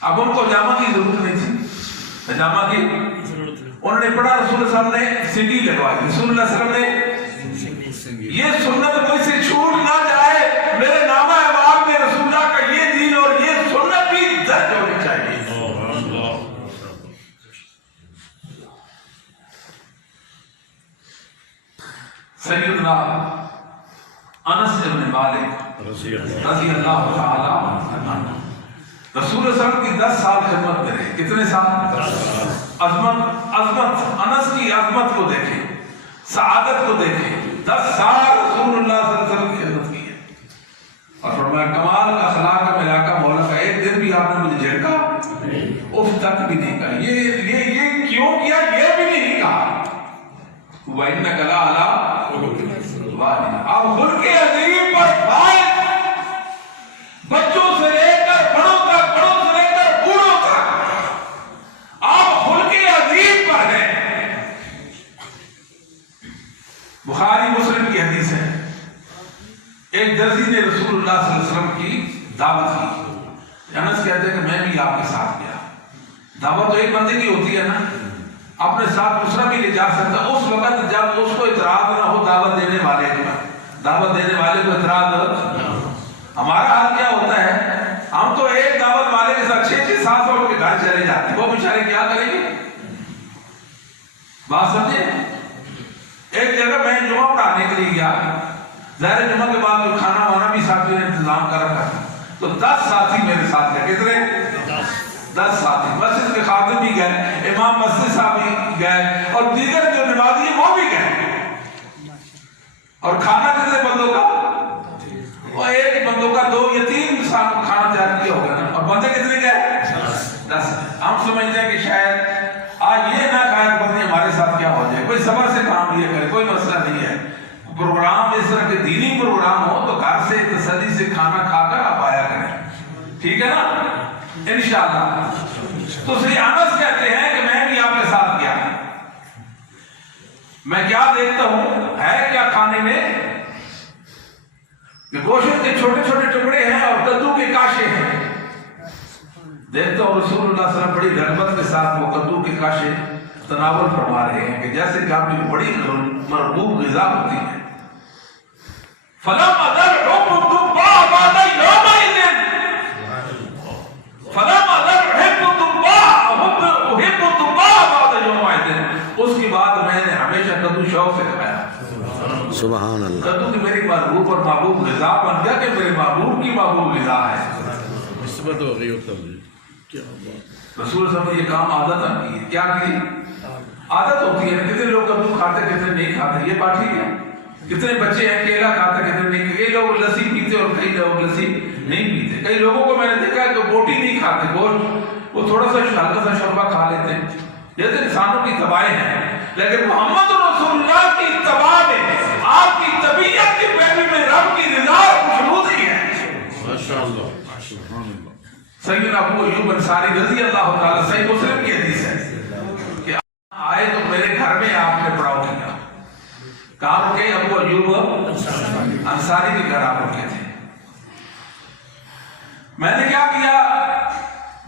اب ان کو حجامہ کی ضرورت نہیں تھی, حجامہ کی انہوں نے پڑھا, رسول اللہ صلی اللہ علیہ وسلم نے سنگی لگوائی. رسول اللہ صلی اللہ علیہ وسلم نے یہ سنت مجھ سے چھوٹ نہ جائے, میرے نامہ اعمال میں رسول اللہ کا یہ دین اور یہ سنت بھی درج ہونی چاہیے. سیدنا انس بن مالک رضی اللہ تعالی عنہ رسول اللہ صلی اللہ علیہ وسلم کی 10 سال خدمت میں رہے. کتنے سال؟ عظمت انس کی عظمت کو دیکھیں, سعادت کو دیکھیں. 10 سال رسول اللہ صلی اللہ علیہ وسلم کی خدمت کی ہے اور فرمایا کمال کا اخلاق کا ملاقہ مولا کا, ایک دن بھی آپ نے مجھے جھڑکا اف تک بھی نہیں کہا. یہ کیوں کیا یہ بھی نہیں کہا. وَإِنَّكَ لَعَلَىٰ اب خود کے عظیم پر فائد, بچوں سے لے کر بڑوں تک, بڑوں سے لے کر بوڑھوں تک آپ خود کے عظیم پر ہیں. بخاری مسلم کی حدیث ہے, ایک درزی نے رسول اللہ صلی اللہ علیہ وسلم کی دعوت کی. انس کہتے ہیں کہ میں بھی آپ کے ساتھ گیا. دعوت تو ایک بندے کی ہوتی ہے نا, اپنے ساتھ دوسرا بھی لے جا سکتا. اس وقت جب اس کو اعتراض نہ ہو دعوت دینے والے کو, دعوت دینے والے کو اعتراض. ہمارا حال کیا ہوتا ہے, ہم تو ایک دعوت والے کے ساتھ 6-6 7 سال کے گھر چلے جاتے ہیں, وہ بیچارے کیا کریں گے؟ بات سمجھے. ایک جگہ میں جمعہ پڑھانے کے لیے گیا, ظاہر جمعہ کے بعد جو کھانا وانا بھی ساتھیوں نے انتظام کر رکھا تھا, تو 10 ساتھی میرے ساتھ گئے. کتنے؟ 10 ساتھی. مسجد کے خادم بھی گئے, امام مسجد صاحب بھی گئے اور دیگر جو نمازی ہیں وہ بھی گئے. اور کھانا کتنے بندوں کا؟ وہ ایک بندوں کا 2 یا 3 انسان کو کھانا تیار کیا ہوگا نا. اور بندے کتنے گئے؟ 10. ہم سمجھتے ہیں کہ شاید آج یہ نہ کھائے تو بندے ہمارے ساتھ کیا ہو جائے. کوئی صبر سے کام لیا کرے, کوئی مسئلہ نہیں ہے. پروگرام اس طرح کے دینی پروگرام ہو تو گھر سے تسلی سے کھانا کھا کر آپ آیا کریں, ٹھیک ہے نا, انشاءاللہ. تو سید انس کہتے ہیں کہ میں بھی آپ کے ساتھ گیا. میں کیا دیکھتا ہوں, ہے کیا کھانے میں کہ گوشت کے چھوٹے چھوٹے ٹکڑے ہیں اور کدو کے کاشے ہیں. دیکھتا ہوں رسول اللہ صلی اللہ علیہ وسلم بڑی رغبت کے ساتھ وہ کدو کے کاشے تناول فرما رہے ہیں کہ جیسے کہ آپ کی بڑی مرغوب غذا ہوتی ہے. فلم ادر حب الدباء بعد يومئذ, فلم ادر حب الدباء حب الدباء بعد يومئذ. اس کے بعد میں نے ہمیشہ کدو شوق سے کھایا. سبحان اللہ. کدو کی میری مرغوب اور محبوب غذا بن گیا کہ میرے محبوب کی محبوب غذا ہے. نسبت ہو گئی ہوتا ہے. رسول صلی اللہ علیہ وسلم نے یہ کام عادت کی. کیا کی عادت ہوتی ہے, کتنے لوگ کدو کھاتے نہیں کھاتے، یہ بات ٹھیک ہے؟ کتنے بچے ہیں کیلا کھاتے، کتنے نہیں، کئی لوگ لسی پیتے اور کئی لوگ لسی نہیں پیتے. کئی لوگوں کو میں نے دیکھا ہے کہ بوٹی نہیں کھاتے، گوشت وہ تھوڑا سا ہلکا سا شوربہ کھا لیتے ہیں. یہ تو انسانوں کی تباہیں ہیں، لیکن محمد رسول اللہ کی اتباع میں آپ کی طبیعت کی پیروی میں رب کی رضا اور خوشنودی ہے. ماشاءاللہ سبحان اللہ. سیدنا ابو ایوب انصاری رضی اللہ تعالیٰ، صحیح مسلم کی حدیث ہے کہ آئے تو میرے گھر میں آپ نے پڑاؤ کیا. کہاں رکے؟ ابو ایوب انصاری کے گھر آپ رکے تھے. میں نے کیا کیا،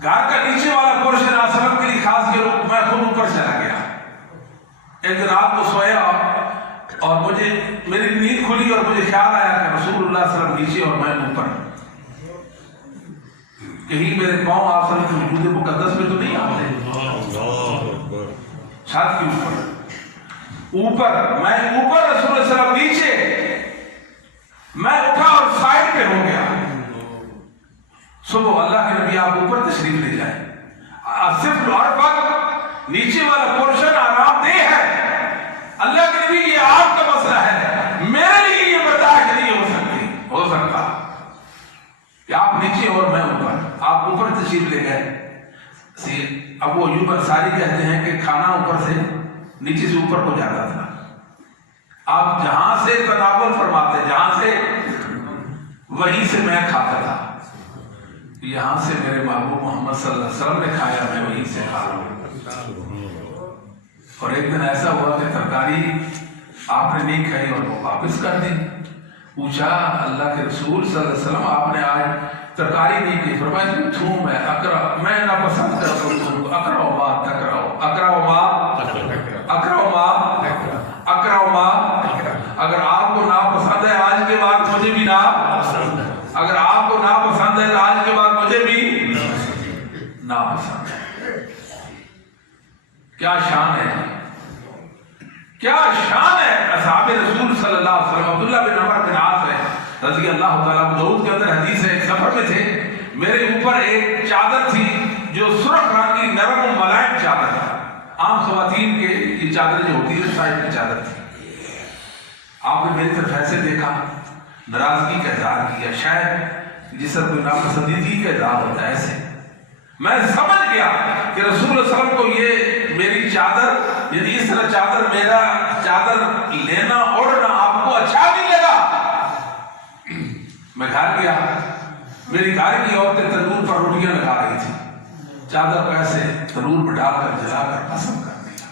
گھر کا نیچے والا پورشن آسمان کے لیے خاص کیا، میں خود اوپر چلا گیا. ایک رات کو سویا اور مجھے میری نیند کھلی اور مجھے خیال آیا کہ رسول اللہ صلی اللہ علیہ وسلم نیچے اور میں اوپر. کہیں میرے پاؤں آپ صلی اللہ علیہ وسلم وجود مقدس میں تو نہیں آتے؟ چھت کے اوپر میں اوپر، رسول اللہ صلی اللہ علیہ وسلم نیچے. میں اٹھا اور سائڈ پہ ہو گیا. صبح اللہ کے نبی آپ اوپر تشریف لے جائیں. صرف اور وقت نیچے والا پورشن آرام دہ ہے. اللہ کے نبی یہ آپ کا مسئلہ ہے، میرے لیے یہ برداشت نہیں ہو سکتا کہ آپ نیچے اور میں اوپر. آپ اوپر تشریف لے گئے. ابو ایوب انصاری کہتے ہیں کہ کھانا اوپر سے نیچے سے اوپر کو جاتا تھا. آپ جہاں سے تناول فرماتے، جہاں سے وہیں سے میں کھاتا تھا. یہاں سے میرے محبوب محمد صلی اللہ علیہ وسلم نے کھایا، میں وہیں سے کھا رہا ہوں. اور ایک دن ایسا ہوا کہ ترکاری آپ نے نہیں کھائی اور وہ واپس کر دی. پوچھا اللہ کے رسول صلی اللہ علیہ وسلم آپ نے آج ترکاری نہیں کی؟ فرمایا تھوم ہے، اکرا میں ناپسند کرتا ہوں. اکرا ما تکرا، اکرا ما اکرا ما اکرا ما. اگر آپ کو ناپسند ہے آج کے بعد مجھے بھی ناپسند ہے. اگر آپ کو ناپسند ہے تو آج کے بعد مجھے بھی ناپسند ہے. کیا شان ہے، کیا شان ہے اصحاب رسول صلی اللہ علیہ وسلم. عبداللہ بن عمر بن عاص ہے رضی اللہ تعالیٰ عنہ، داؤد کے اندر حدیث ہے، ایک سفر میں تھے، میرے اوپر ایک چادر تھی جو سرخ رنگ کی نرم و ملائم چادر تھا. عام خواتین کے یہ چادر جو ہوتی ہے اس ٹائپ کی چادر تھی. آپ نے میری طرف ایسے دیکھا، ناراضگی کا اظہار کیا، شاید جس طرح کوئی ناپسندیدگی کا اظہار ہوتا ہے ایسے. میں سمجھ گیا کہ رسول اللہ صلی اللہ علیہ وسلم کو یہ میری چادر، یعنی اس طرح چادر، میرا چادر لینا اوڑھنا آپ کو اچھا نہیں لگا. میں گھر گیا، میری گھر کی عورتیں تنور پر روٹیاں لگا رہی تھی. چادر کو ایسے تنور میں ڈال کر جلا کر قسم کر دیا.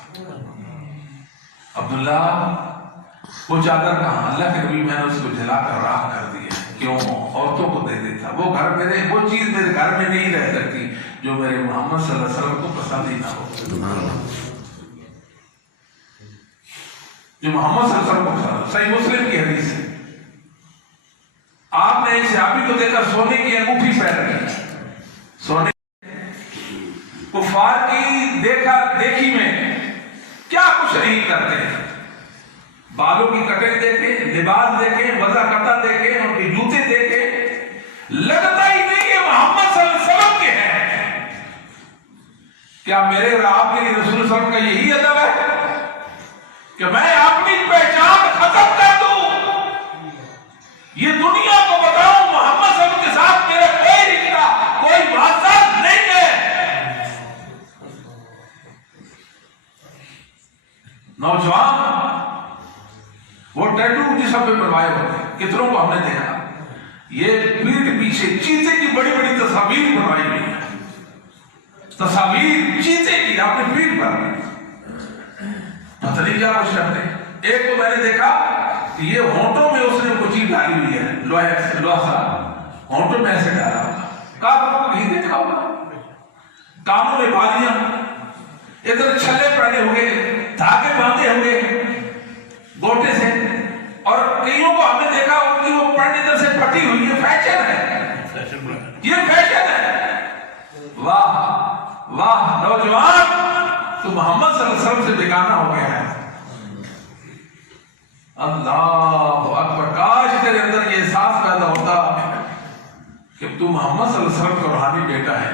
عبداللہ وہ چادر کہاں؟ اللہ کے نبی میں نے اس کو جلا کر راکھ کر دیا. کیوں؟ عورتوں کو دے دیتا. وہ گھر میرے، وہ چیز میرے گھر میں نہیں رہ سکتی جو میرے محمد صلی اللہ علیہ وسلم کو پسند ہی نہ ہو. جو محمد صلی اللہ علیہ وسلم کو پسند. صحیح مسلم کی حدیث ہے، آپ نے ایک صحابی کو دیکھا سونے کی انگوٹھی پہن رہی، سونے کفار کی دیکھی میں کیا کچھ نہیں کرتے. بالوں کی کٹنگ دیکھے، لباس دیکھے، وضع قطع دیکھے، ان کے جوتے دیکھے، لگتا ہی نہیں کہ محمد صلی اللہ علیہ وسلم کے ہیں. کیا میرے اور آپ کے لیے رسول صلی اللہ علیہ وسلم کا یہی ادب ہے کہ میں اپنی پہچان ختم کر دوں، یہ دنیا کو بتاؤں محمد صلی اللہ علیہ وسلم کے ساتھ میرا کوئی رشتہ، کوئی واسطہ نہیں ہے. نوجوان وہ ٹیٹو جسم پہ بنوائے ہوتے ہیں، کتنوں کو ہم نے دیکھا. یہ پیٹھ پیچھے چیتے کی بڑی بڑی تصاویر بنوائی ہوئی ہیں، تصاویر چیتے کی اپنے پیٹھ پر. پتہ نہیں کیا کچھ کرتے. ایک کو میں نے دیکھا کہ یہ ہونٹوں میں اس نے کچھ چیز ڈالی ہوئی ہے، لوہا سا ہونٹوں میں ایسے ڈالا ہوگا. کافروں کو نہیں دیکھا ہوگا. کانوں میں بالیاں، ادھر چھلے پہنے ہوئے، دھاگے باندھے ہوئے گوٹے سے. اور کئیوں کو ہم نے دیکھا ان کی وہ پینٹ ادھر سے پھٹی ہوئی ہے. فیشن ہے، یہ فیشن ہے. واہ واہ نوجوان، تو محمد صلی اللہ علیہ وسلم سے بیگانہ ہو گیا ہے. اللہ اکبر. کاش تیرے اندر یہ احساس پیدا ہوتا کہ تو محمد صلی اللہ علیہ وسلم کا روحانی بیٹا ہے.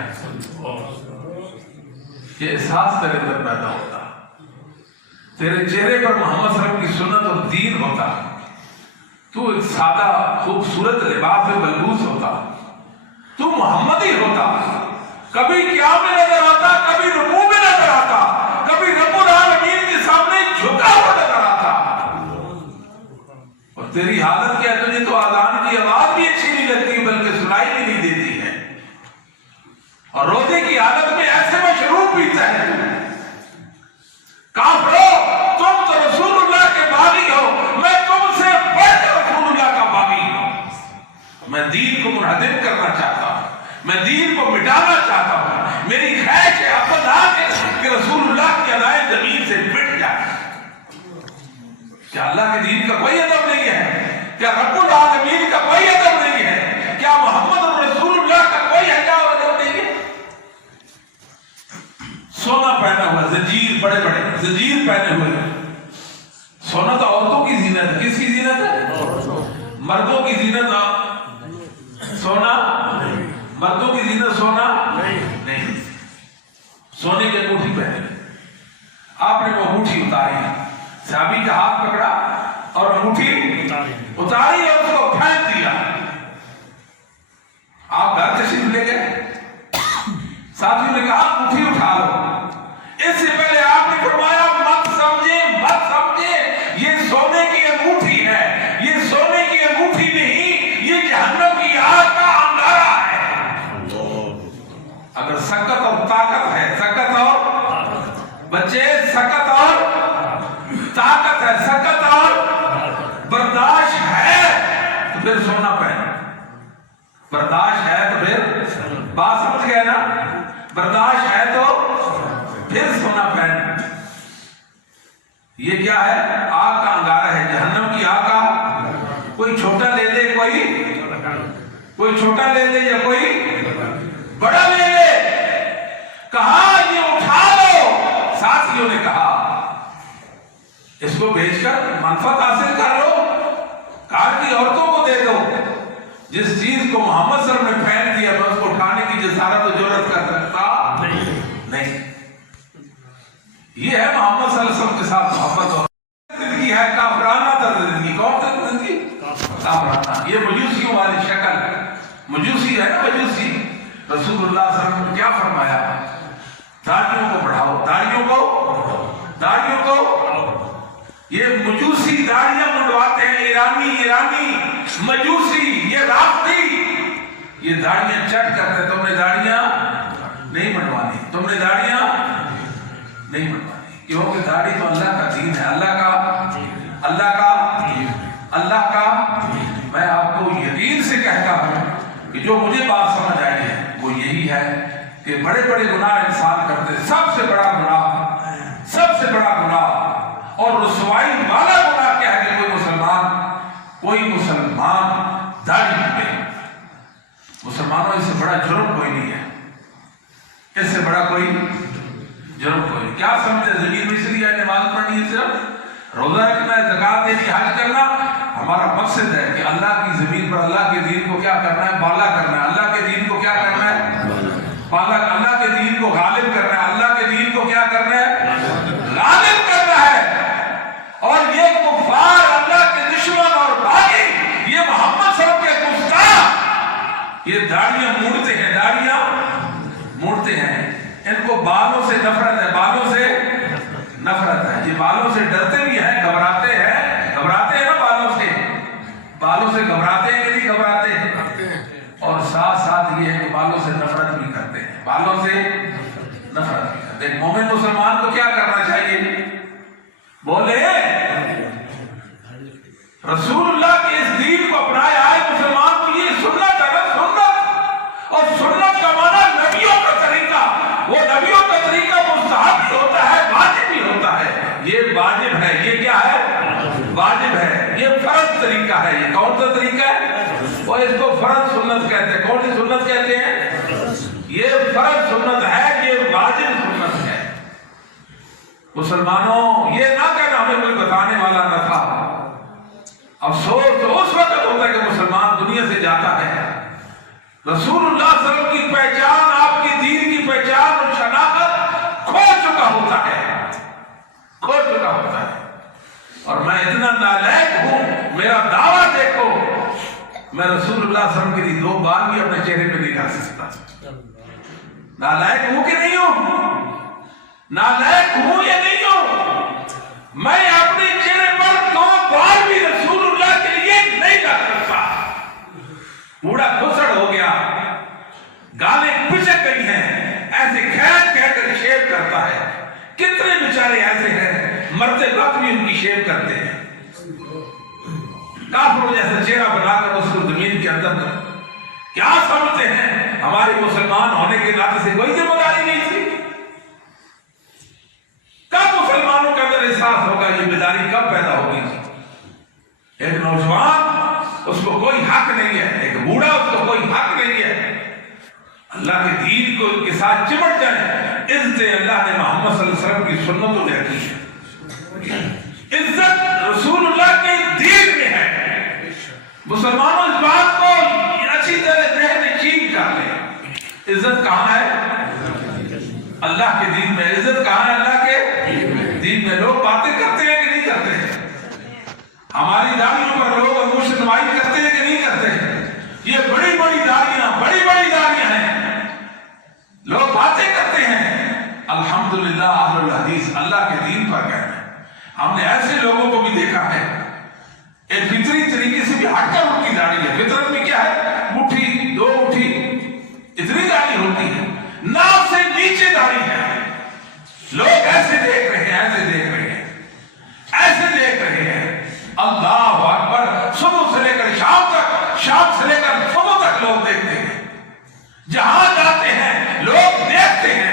یہ احساس تیرے اندر پیدا ہوتا. تیرے چہرے پر محمد صلی اللہ علیہ وسلم کی سنت اور دین ہوتا، تو ایک سادہ خوبصورت لباس میں ملبوس ہوتا، تو محمدی ہوتا، کبھی قیام میں نظر آتا، کبھی رکوع میں نظر آتا، کبھی رب العالمین کے سامنے جھکا ہوا نظر آتا۔ اور تیری حالت کیا ہے، تجھے تو اذان کی آواز بھی اچھی نہیں لگتی بلکہ سنائی بھی نہیں دیتی ہے، اور روزے کی حالت میں ایسے مشروب پیتا ہے۔ کافرو، تم تو رسول اللہ کے باغی ہو، میں تم سے بڑھ کر رسول اللہ کا باغی ہوں۔ میں دین کو منہدم کرنا چاہتا ہوں، میں دین کو مٹانا چاہتا ہوں۔ میری خواہش ہے اب کہ رسول اللہ کی ادائیں زمین سے مٹ جائے۔ کیا اللہ کے دین کا کوئی ادب نہیں ہے؟ کیا رب العالمین کا کوئی ادب نہیں ہے؟ کیا محمد رسول اللہ کا کوئی حیا اور ادب نہیں ہے؟ سونا پہنا ہوا، زنجیر، بڑے بڑے زنجیر پہنے ہوئے۔ سونا تو عورتوں کی زینت ہے۔ کس کی زینت ہے؟ مردوں کی زینت سونا، مردوں کی زینت سونا نہیں۔ سونے کی انگوٹھی پہنے، آپ نے وہ انگوٹھی اتاری، صحابی کا ہاتھ پکڑا اور انگوٹھی اتاری اور اس کو پھینک دیا۔ آپ گھر تشریف لے گئے، ساتھیوں نے کہا انگوٹھی اٹھا لو۔ اس سے پہلے آپ نے فرمایا مت سمجھے، مت سمجھے، یہ سونے کی انگوٹھی ہے، یہ سونے کی انگوٹھی نہیں، یہ جہنم کی آگ کا انگارہ ہے۔ اگر سکت اور طاقت ہے، سکت اور بچے، سکت اور طاقت ہے، سکت اور برداشت ہے تو پھر سونا پہن۔ برداشت ہے تو پھر بات سمجھ گئے نا، برداشت ہے تو پھر سونا پہن۔ یہ کیا ہے؟ آگ کا انگارہ ہے، جہنم کی آگ کا۔ کوئی چھوٹا لے لے، کوئی چھوٹا لے لے یا کوئی بڑا لے لے۔ کہا یہ اٹھا لو۔ ساتھیوں نے کہا اس کو بیچ کر منفعت حاصل کر لو، کار کی عورتوں کو دے دو۔ جس چیز کو محمد صلی اللہ علیہ وسلم نے پھینک دیا میں اس کو اٹھانے کی جسارت و جرأت کر سکتا نہیں۔ یہ ہے محمد صلی اللہ علیہ وسلم کے ساتھ محبت اور زندگی ہے، کافرانہ طرز زندگی۔ کون طرز زندگی؟ کافرانہ۔ یہ مجوسیوں والی شکل ہے، مجوسی ہے نا، مجوسی۔ رسول اللہ صلی اللہ علیہ وسلم نے کیا فرمایا؟ داڑھیوں کو بڑھاؤ، داڑھیوں کو۔ یہ مجوسی داڑھیاں منڈواتے ہیں، ایرانی مجوسی، یہ رافضی، یہ داڑھیاں چٹ کرتے ہیں۔ تم نے داڑھیاں نہیں منڈوانی، تم نے داڑھیاں نہیں منڈوانی، کیونکہ داڑھی تو اللہ کا دین ہے، اللہ کا۔ میں آپ کو یقین سے کہتا ہوں کہ جو مجھے بات سمجھ آئی ہے وہ یہی ہے کہ بڑے بڑے گناہ انسان کرتے، سب سے بڑا گناہ اور رسوائی والا گناہ کیا ہے کہ کوئی مسلمان داڑھی منڈے۔ مسلمانوں اس سے بڑا جرم کوئی نہیں ہے، اس سے بڑا کوئی جرم کوئی نہیں۔ کیا سمجھے؟ زمین میں اس لیے نماز پڑھنی ہے، صرف روزہ رکھنا ہے، زکات دینی، حج کرنا۔ ہمارا مقصد ہے کہ اللہ کی زمین پر اللہ کے دین کو کیا کرنا ہے؟ بالا کرنا ہے۔ اللہ کے دین کو کیا کرنا ہے؟ بالا۔ اللہ کے دین کو غالب کرنا ہے۔ اللہ کے دین کو کیا کرنا ہے؟ غالب کرنا ہے۔ اور یہ کفار، اللہ کے دشمن اور باغی، یہ محمد صلی اللہ علیہ وسلم کے گستاخ، یہ داڑھیاں موڑتے ہیں۔ ان کو بالوں سے نفرت ہے، یہ بالوں سے ڈرتے بھی ہیں، گھبراتے ہیں نا، بالوں سے گھبراتے ہیں کہ نہیں گھبراتے؟ اور ساتھ یہ ہے کہ بالوں سے نفرت بھی کرتے ہیں، ایک مومن مسلمان کو کیا کرنا چاہیے؟ بولے رسول اللہ کے اس دین کو اپنایا ہے مسلمان کو، یہ سنت ہے نا، سنت۔ اور سنت کا معنی نبیوں کا طریقہ، وہ نبیوں کا طریقہ مستحب بھی ہوتا ہے، واجب بھی ہوتا ہے۔ یہ واجب ہے، یہ کیا ہے؟ واجب ہے، یہ فرض طریقہ ہے۔ یہ کون سا طریقہ ہے؟ وہ اس کو فرض سنت کہتے ہیں۔ کون سی سنت کہتے ہیں؟ یہ فرض سنت ہے، یہ واجب سنت ہے۔ مسلمانوں یہ نہ کہنا ہمیں کوئی بتانے والا نہ تھا۔ افسوس تو اس وقت ہوتا ہے کہ مسلمان دنیا سے جاتا ہے، رسول اللہ صلی اللہ علیہ وسلم کی پہچان، آپ کی دین کی پہچان اور شناخت کھو چکا ہوتا ہے، کھو چکا ہوتا ہے۔ اتنا نالائق ہوں، میرا دعویٰ دیکھو، میں رسول اللہ صلی اللہ علیہ وسلم کے لیے 2 بال بھی اپنے چہرے پہ نہیں رکھ سکتا۔ نالائق ہوں کہ نہیں ہوں؟ نالائق ہوں یا نہیں ہوں؟ میں اپنے چہرے پر 2 بال بھی رسول اللہ کے لیے نہیں رکھ سکتا۔ بوڑھا کھسڑ ہو گیا، گالیں پچک گئی ہیں، ایسے کہہ کر شیو کرتا ہے۔ کتنے بیچارے ایسے ہیں مرتے وقت بھی ان کی شیو کرتے ہیں، کافروں جیسا چہرہ بنا کر اس کو زمین کے اندر کر۔ کیا سمجھتے ہیں ہمارے مسلمان ہونے کے ناطے سے کوئی ذمہ داری نہیں تھی؟ کب مسلمانوں کے اندر احساس ہوگا، یہ بیداری کب پیدا ہوگی؟ ایک نوجوان اس کو کوئی حق نہیں ہے، ایک بوڑھا اس کو کوئی حق نہیں ہے۔ اللہ کے دین کو ان کے ساتھ چمٹ جائیں۔ عزت اللہ نے محمد صلی اللہ علیہ وسلم کی سنتوں میں رکھی ہے، عزت رسول اللہ کے دین میں ہے۔ مسلمانوں اس بات کو اچھی طرح ذہن نشین کر لیں، عزت کہاں ہے؟ اللہ کے دین میں۔ عزت کہاں ہے؟ اللہ کے دین میں۔ لوگ باتیں کرتے ہیں کہ نہیں کرتے ہیں؟ ہماری داڑھیوں پر لوگ انگوش نمائی کرتے ہیں کہ نہیں کرتے ہیں؟ یہ بڑی بڑی داڑیاں ہیں، لوگ باتیں کرتے ہیں۔ الحمدللہ اہل الحدیث اللہ کے دین پر کہتے ہیں۔ ہم نے ایسے لوگوں کو بھی دیکھا ہے ایک فطری طریقے سے بھی ہٹ کر ان کی داڑھی ہے۔ فطرت میں کیا ہے؟ مٹھی 2 مٹھی اتنی داڑھی ہوتی ہے، ناک سے نیچے داڑھی ہے۔ لوگ ایسے دیکھ رہے ہیں، ایسے دیکھ رہے ہیں، ایسے دیکھ رہے ہیں۔ اللہ اکبر، صبح سے لے کر شام تک، شام سے لے کر صبح تک لوگ دیکھتے ہیں۔ جہاں جاتے ہیں لوگ دیکھتے ہیں،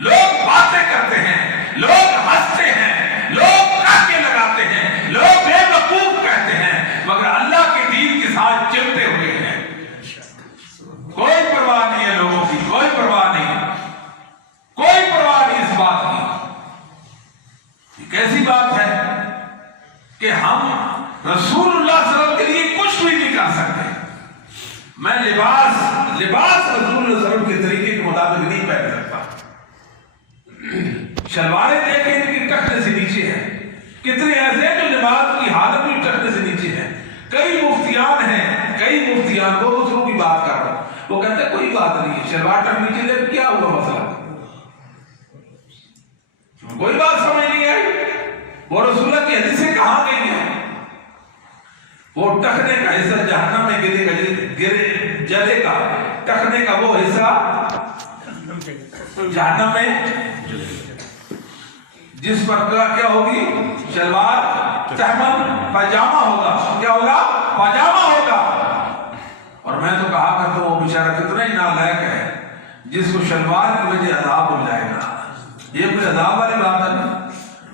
لوگ باتیں کرتے ہیں، لوگ ہنستے ہیں، لوگ ٹھکے لگاتے ہیں، لوگ بے وقوف کہتے ہیں، مگر اللہ کے دین کے ساتھ چلتے ہوئے ہیں۔ کوئی پرواہ نہیں ہے لوگوں کی، کوئی پرواہ نہیں، کوئی پرواہ نہیں اس بات کی۔ یہ کیسی بات ہے کہ ہم رسول اللہ صلی اللہ علیہ وسلم کے لیے کچھ بھی نہیں کر سکتے۔ میں لباس رسول اللہ صلی اللہ علیہ وسلم کے طریقے کے مطابق نہیں پہن سکتا۔ شلواریں دیکھیں ان کی ٹخنے سے نیچے ہیں، کتنے ایسے ہیں جو لباس کی حالت بھی ٹخنے سے نیچے ہیں۔ کئی مفتیان ہیں، کئی مفتیان کو دوسروں کی بات کر رہا ہوں، وہ کہتے ہیں کوئی بات نہیں ہے، شلوار ٹخ نیچے لے کیا ہوا مسئلہ؟ کوئی بات سمجھ نہیں آئی۔ وہ رسول اللہ کی حدیثیں کہاں گئی ہیں؟ وہ ٹخنے کا حصہ جہنم میں جلے گا، ٹخنے کا وہ حصہ جہنم میں، جس پر کیا ہوگی؟ شلوار تحمل پاجامہ ہوگا۔ کیا ہوگا؟ پاجامہ ہوگا۔ اور میں تو کہا کرتا ہوں وہ بیچارہ کتنا ہی نالائق ہے جس کو شلوار کی وجہ عذاب ہو جائے گا۔ یہ کوئی عذاب والی بات ہے؟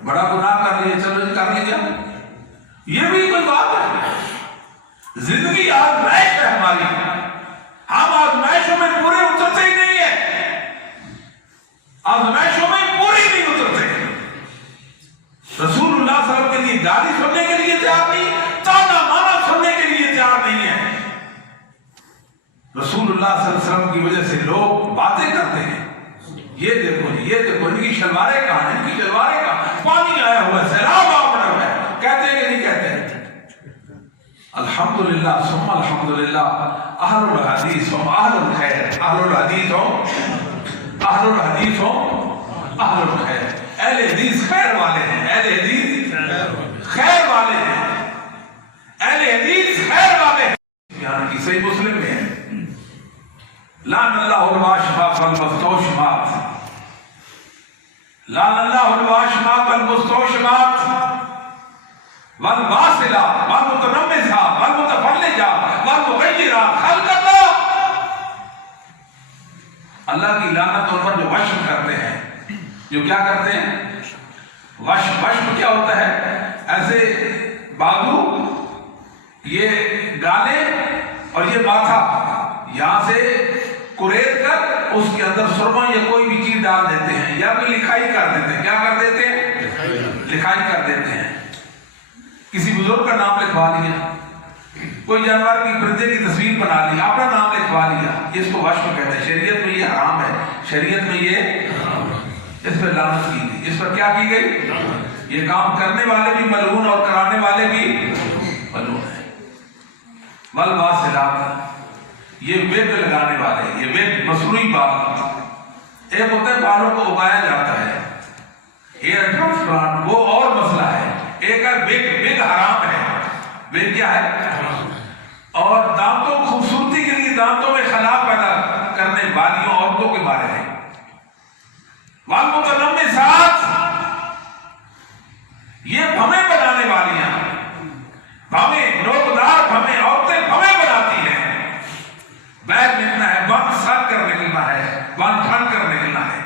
بڑا گناہ کر لیا، چلو کر لیا، یہ بھی کوئی بات ہے؟ زندگی آزمائش ہے ہماری، ہم آزمائشوں میں پورے اترتے ہی نہیں ہیں، آزمائشوں میں پورے نہیں اترتے۔ رسول اللہ صلی اللہ علیہ وسلم کے لیے گالی سننے کے لیے تیار نہیں، تانا مانا سننے کے لیے تیار نہیں ہے۔ رسول اللہ صلی اللہ علیہ وسلم کی وجہ سے لوگ باتیں کرتے ہیں، یہ دیکھو جی، یہ دیکھو ان کی شلواریں کہاں ہیں، ان کی شلواریں کہاں، پانی آیا ہوا ہے، سیلاب آ پڑا ہوا ہے، کہتے ہیں کہ نہیں کہتے ہیں؟ الحمدللہ ثم الحمدللہ، اہل الحدیث ہم اہل الخیر، اہل الحدیث ہم اہل الحدیث ہم اہل الخیر۔ اہل حدیث خیر والے ہیں، اہل حدیث خیر والے ہیں، اہل حدیث خیر والے ہیں۔ یہاں کی صحیح مسلم میں ہے، لعن اللہ الواشمات والمستوشمات، لعن اللہ الواشمات والمستوشمات والواصلات والمتنمسات والمتفلجات والمغیرات خلق اللہ۔ اللہ کی لعنت ان پر جو وشم کرتے ہیں، جو کیا کرتے ہیں؟ وشم کیا ہوتا ہے؟ ایسے بازو، یہ گالے اور یہ ماتھا، یہاں سے کریت کر اس کے اندر سرما یا کوئی بھی چیز ڈال دیتے ہیں، یا کوئی لکھائی کر دیتے ہیں۔ کیا کر دیتے ہیں؟ لکھائی کر دیتے ہیں۔ کسی بزرگ کا نام لکھوا لیا، کوئی جانور کی پرندے کی تصویر بنا لی، اپنا نام لکھوا لیا، اس کو وشم کہتے ہیں۔ شریعت میں یہ حرام ہے، شریعت میں یہ اس پر لعنت کی گئی، اس پر کیا کی گئی؟ یہ کام کرنے والے بھی ملعون اور کرانے والے بھی ملعون ہیں. والواصلات، یہ ویگ لگانے والے، یہ ویگ مصنوعی بال، ایک ہوتا ہے بالوں کو اگایا جاتا ہے، ہیئر ٹرانسپلانٹ، وہ اور مسئلہ ہے. ایک ہے ویگ، ویگ حرام ہے. ویگ کیا ہے؟ اور دانتوں کی خوبصورتی کے لیے دانتوں میں خلا پیدا کرنے والی عورتوں کے بارے میں. والمتنمسات، یہ بھمیں بنانے والیاں، بھمیں، نوکدار بھمیں، عورتیں بھمیں بناتی ہیں. بیگ نکلنا ہے، بند سر کر نکلنا ہے، بند ٹھن کر نکلنا ہے.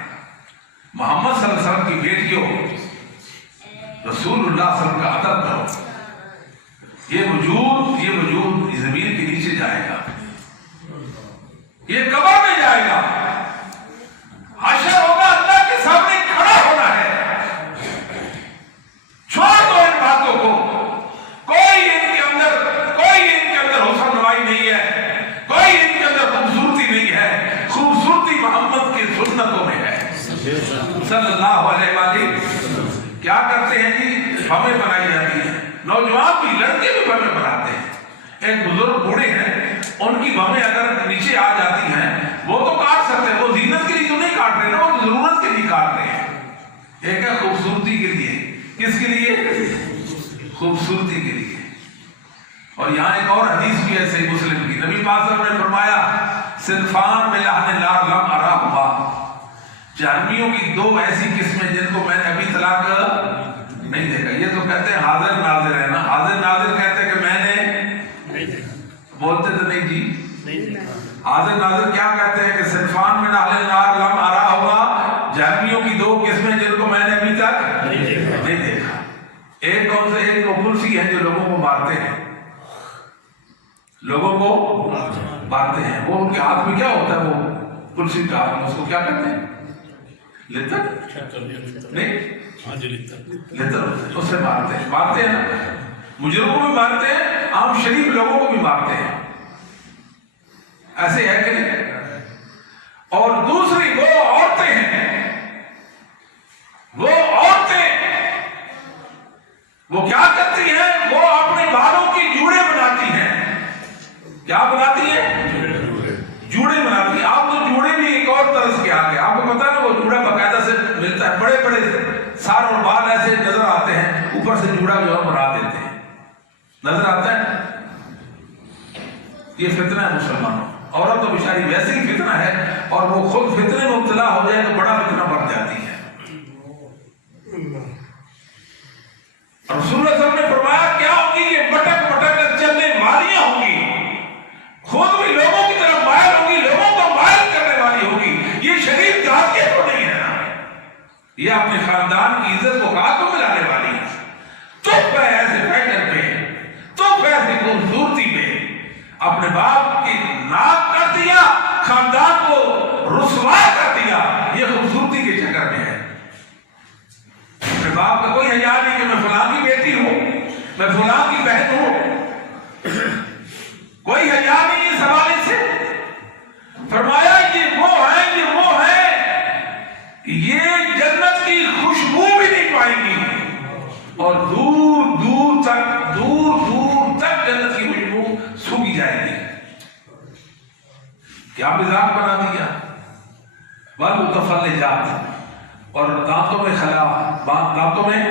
محمد صلی اللہ علیہ وسلم کی بیٹیوں، رسول اللہ صلی اللہ علیہ وسلم کا ادب کرو. یہ وجود زمین کے نیچے جائے گا، یہ قبر میں جائے گا، حشر ہوگا، اللہ کے سامنے کھڑا ہونا ہے. چھوڑ دو ان باتوں کو. کوئی ان کے اندر حسن نوائی نہیں ہے، کوئی ان کے اندر خوبصورتی نہیں ہے. خوبصورتی محمد کی سنتوں میں ہے صلی اللہ علیہ وآلہ. کیا کرتے ہیں جی؟ بھمیں بنائی جاتی ہیں. نوجوان بھی، لڑکے بھی بھمیں بناتے ہیں. ایک بزرگ بوڑھے ہیں، ان کی بھمیں اگر نیچے آ جاتی ہیں، وہ تو کاٹ سکتے ہیں، وہ زینت کے لیے تو نہیں کاٹ رہے نا، وہ ضرورت کے لیے کاٹ رہے ہیں. ایک ہے خوبصورتی کے لیے. کس کے لیے؟ خوبصورتی کے لیے. اور یہاں ایک اور حدیث بھی ہے صحیح مسلم کی. نبی پاک صلی اللہ علیہ وسلم نے فرمایا صنفان من اہل النار لم اراہما، جہنمیوں کی دو ایسی قسمیں جن کو میں نے ابھی طلاق نہیں دیکھا. یہ تو کہتے ہیں حاضر ناظر ہے نا. حاضر ناظر کہتے ہیں کہ میں نے بولتے تو نہیں جی. حاضر ناظر کیا کہتے ہیں کہ صنفان من اہل النار لم اراہما، جہنمیوں کی دو قسمیں جن کو میں نے ابھی تک نہیں دیکھا. ایک کون سے؟ ایک وہ پلسی ہیں جو لوگوں کو مارتے ہیں، لوگوں کو مارتے ہیں. وہ ان کے ہاتھ میں کیا ہوتا ہے؟ وہ پلسی کا ہاتھ میں، اس کو کیا کہتے ہیں؟ لتر نہیں، لتر، اس سے مارتے ہیں نا. مجرموں کو بھی مارتے ہیں، عام شریف لوگوں کو بھی مارتے ہیں. ایسے ہے کہ نہیں؟ اور دوسری وہ عورتیں ہیں، وہ کیا کرتی ہیں؟ وہ اپنے بالوں کی جوڑے بناتی ہیں. کیا بناتی ہیں؟ جوڑے بناتی ہیں. آپ تو جوڑے بھی ایک اور طرز کے آگے، آپ کو پتا نا وہ جوڑا باقاعدہ سے ملتا ہے، بڑے بڑے سار اور بال ایسے نظر آتے ہیں، اوپر سے جوڑا جو ہے بنا دیتے ہیں، نظر آتا ہے. یہ فتنہ ہے مسلمانوں. عورت تو بیچاری ویسے ہی فتنہ ہے، اور وہ خود فتنے میں مبتلا ہو جائے تو بڑا فتنہ بڑھ جاتی ہے. رسول اللہ صلی اللہ علیہ وسلم نے فرمایا کیا ہوگی؟ یہ پٹک پٹک کر چلنے والیاں ہوں گی، خود بھی لوگوں کی طرف مائل ہوگی، لوگوں کو مائل کرنے والی ہوگی. یہ شریف ذات کے تو نہیں ہے نا، یہ اپنے خاندان کی عزت کو ہاتھ میں لانے والی ہے. چپ ہے ایسے فیشن پہ، چپ ہے ایسی خوبصورتی پہ. اپنے باپ کی ناک کر دیا، خاندان کو رسوا کر دیا، یہ خوبصورتی کے چکر میں ہے. اپنے باپ کا کوئی حیا نہیں کہ میں فلاں کی بیٹی ہوں، میں فلاں کی بہن ہوں، کوئی حیا نہیں اس حوالے سے. فرمایا یہ وہ ہے یہ جنت کی خوشبو بھی نہیں پائیں گی، اور دور دور تک جنت کی خوشبو سوکھی جائے گی. کیا مزاج بنا دیا. والمتفلجات، اور دانتوں میں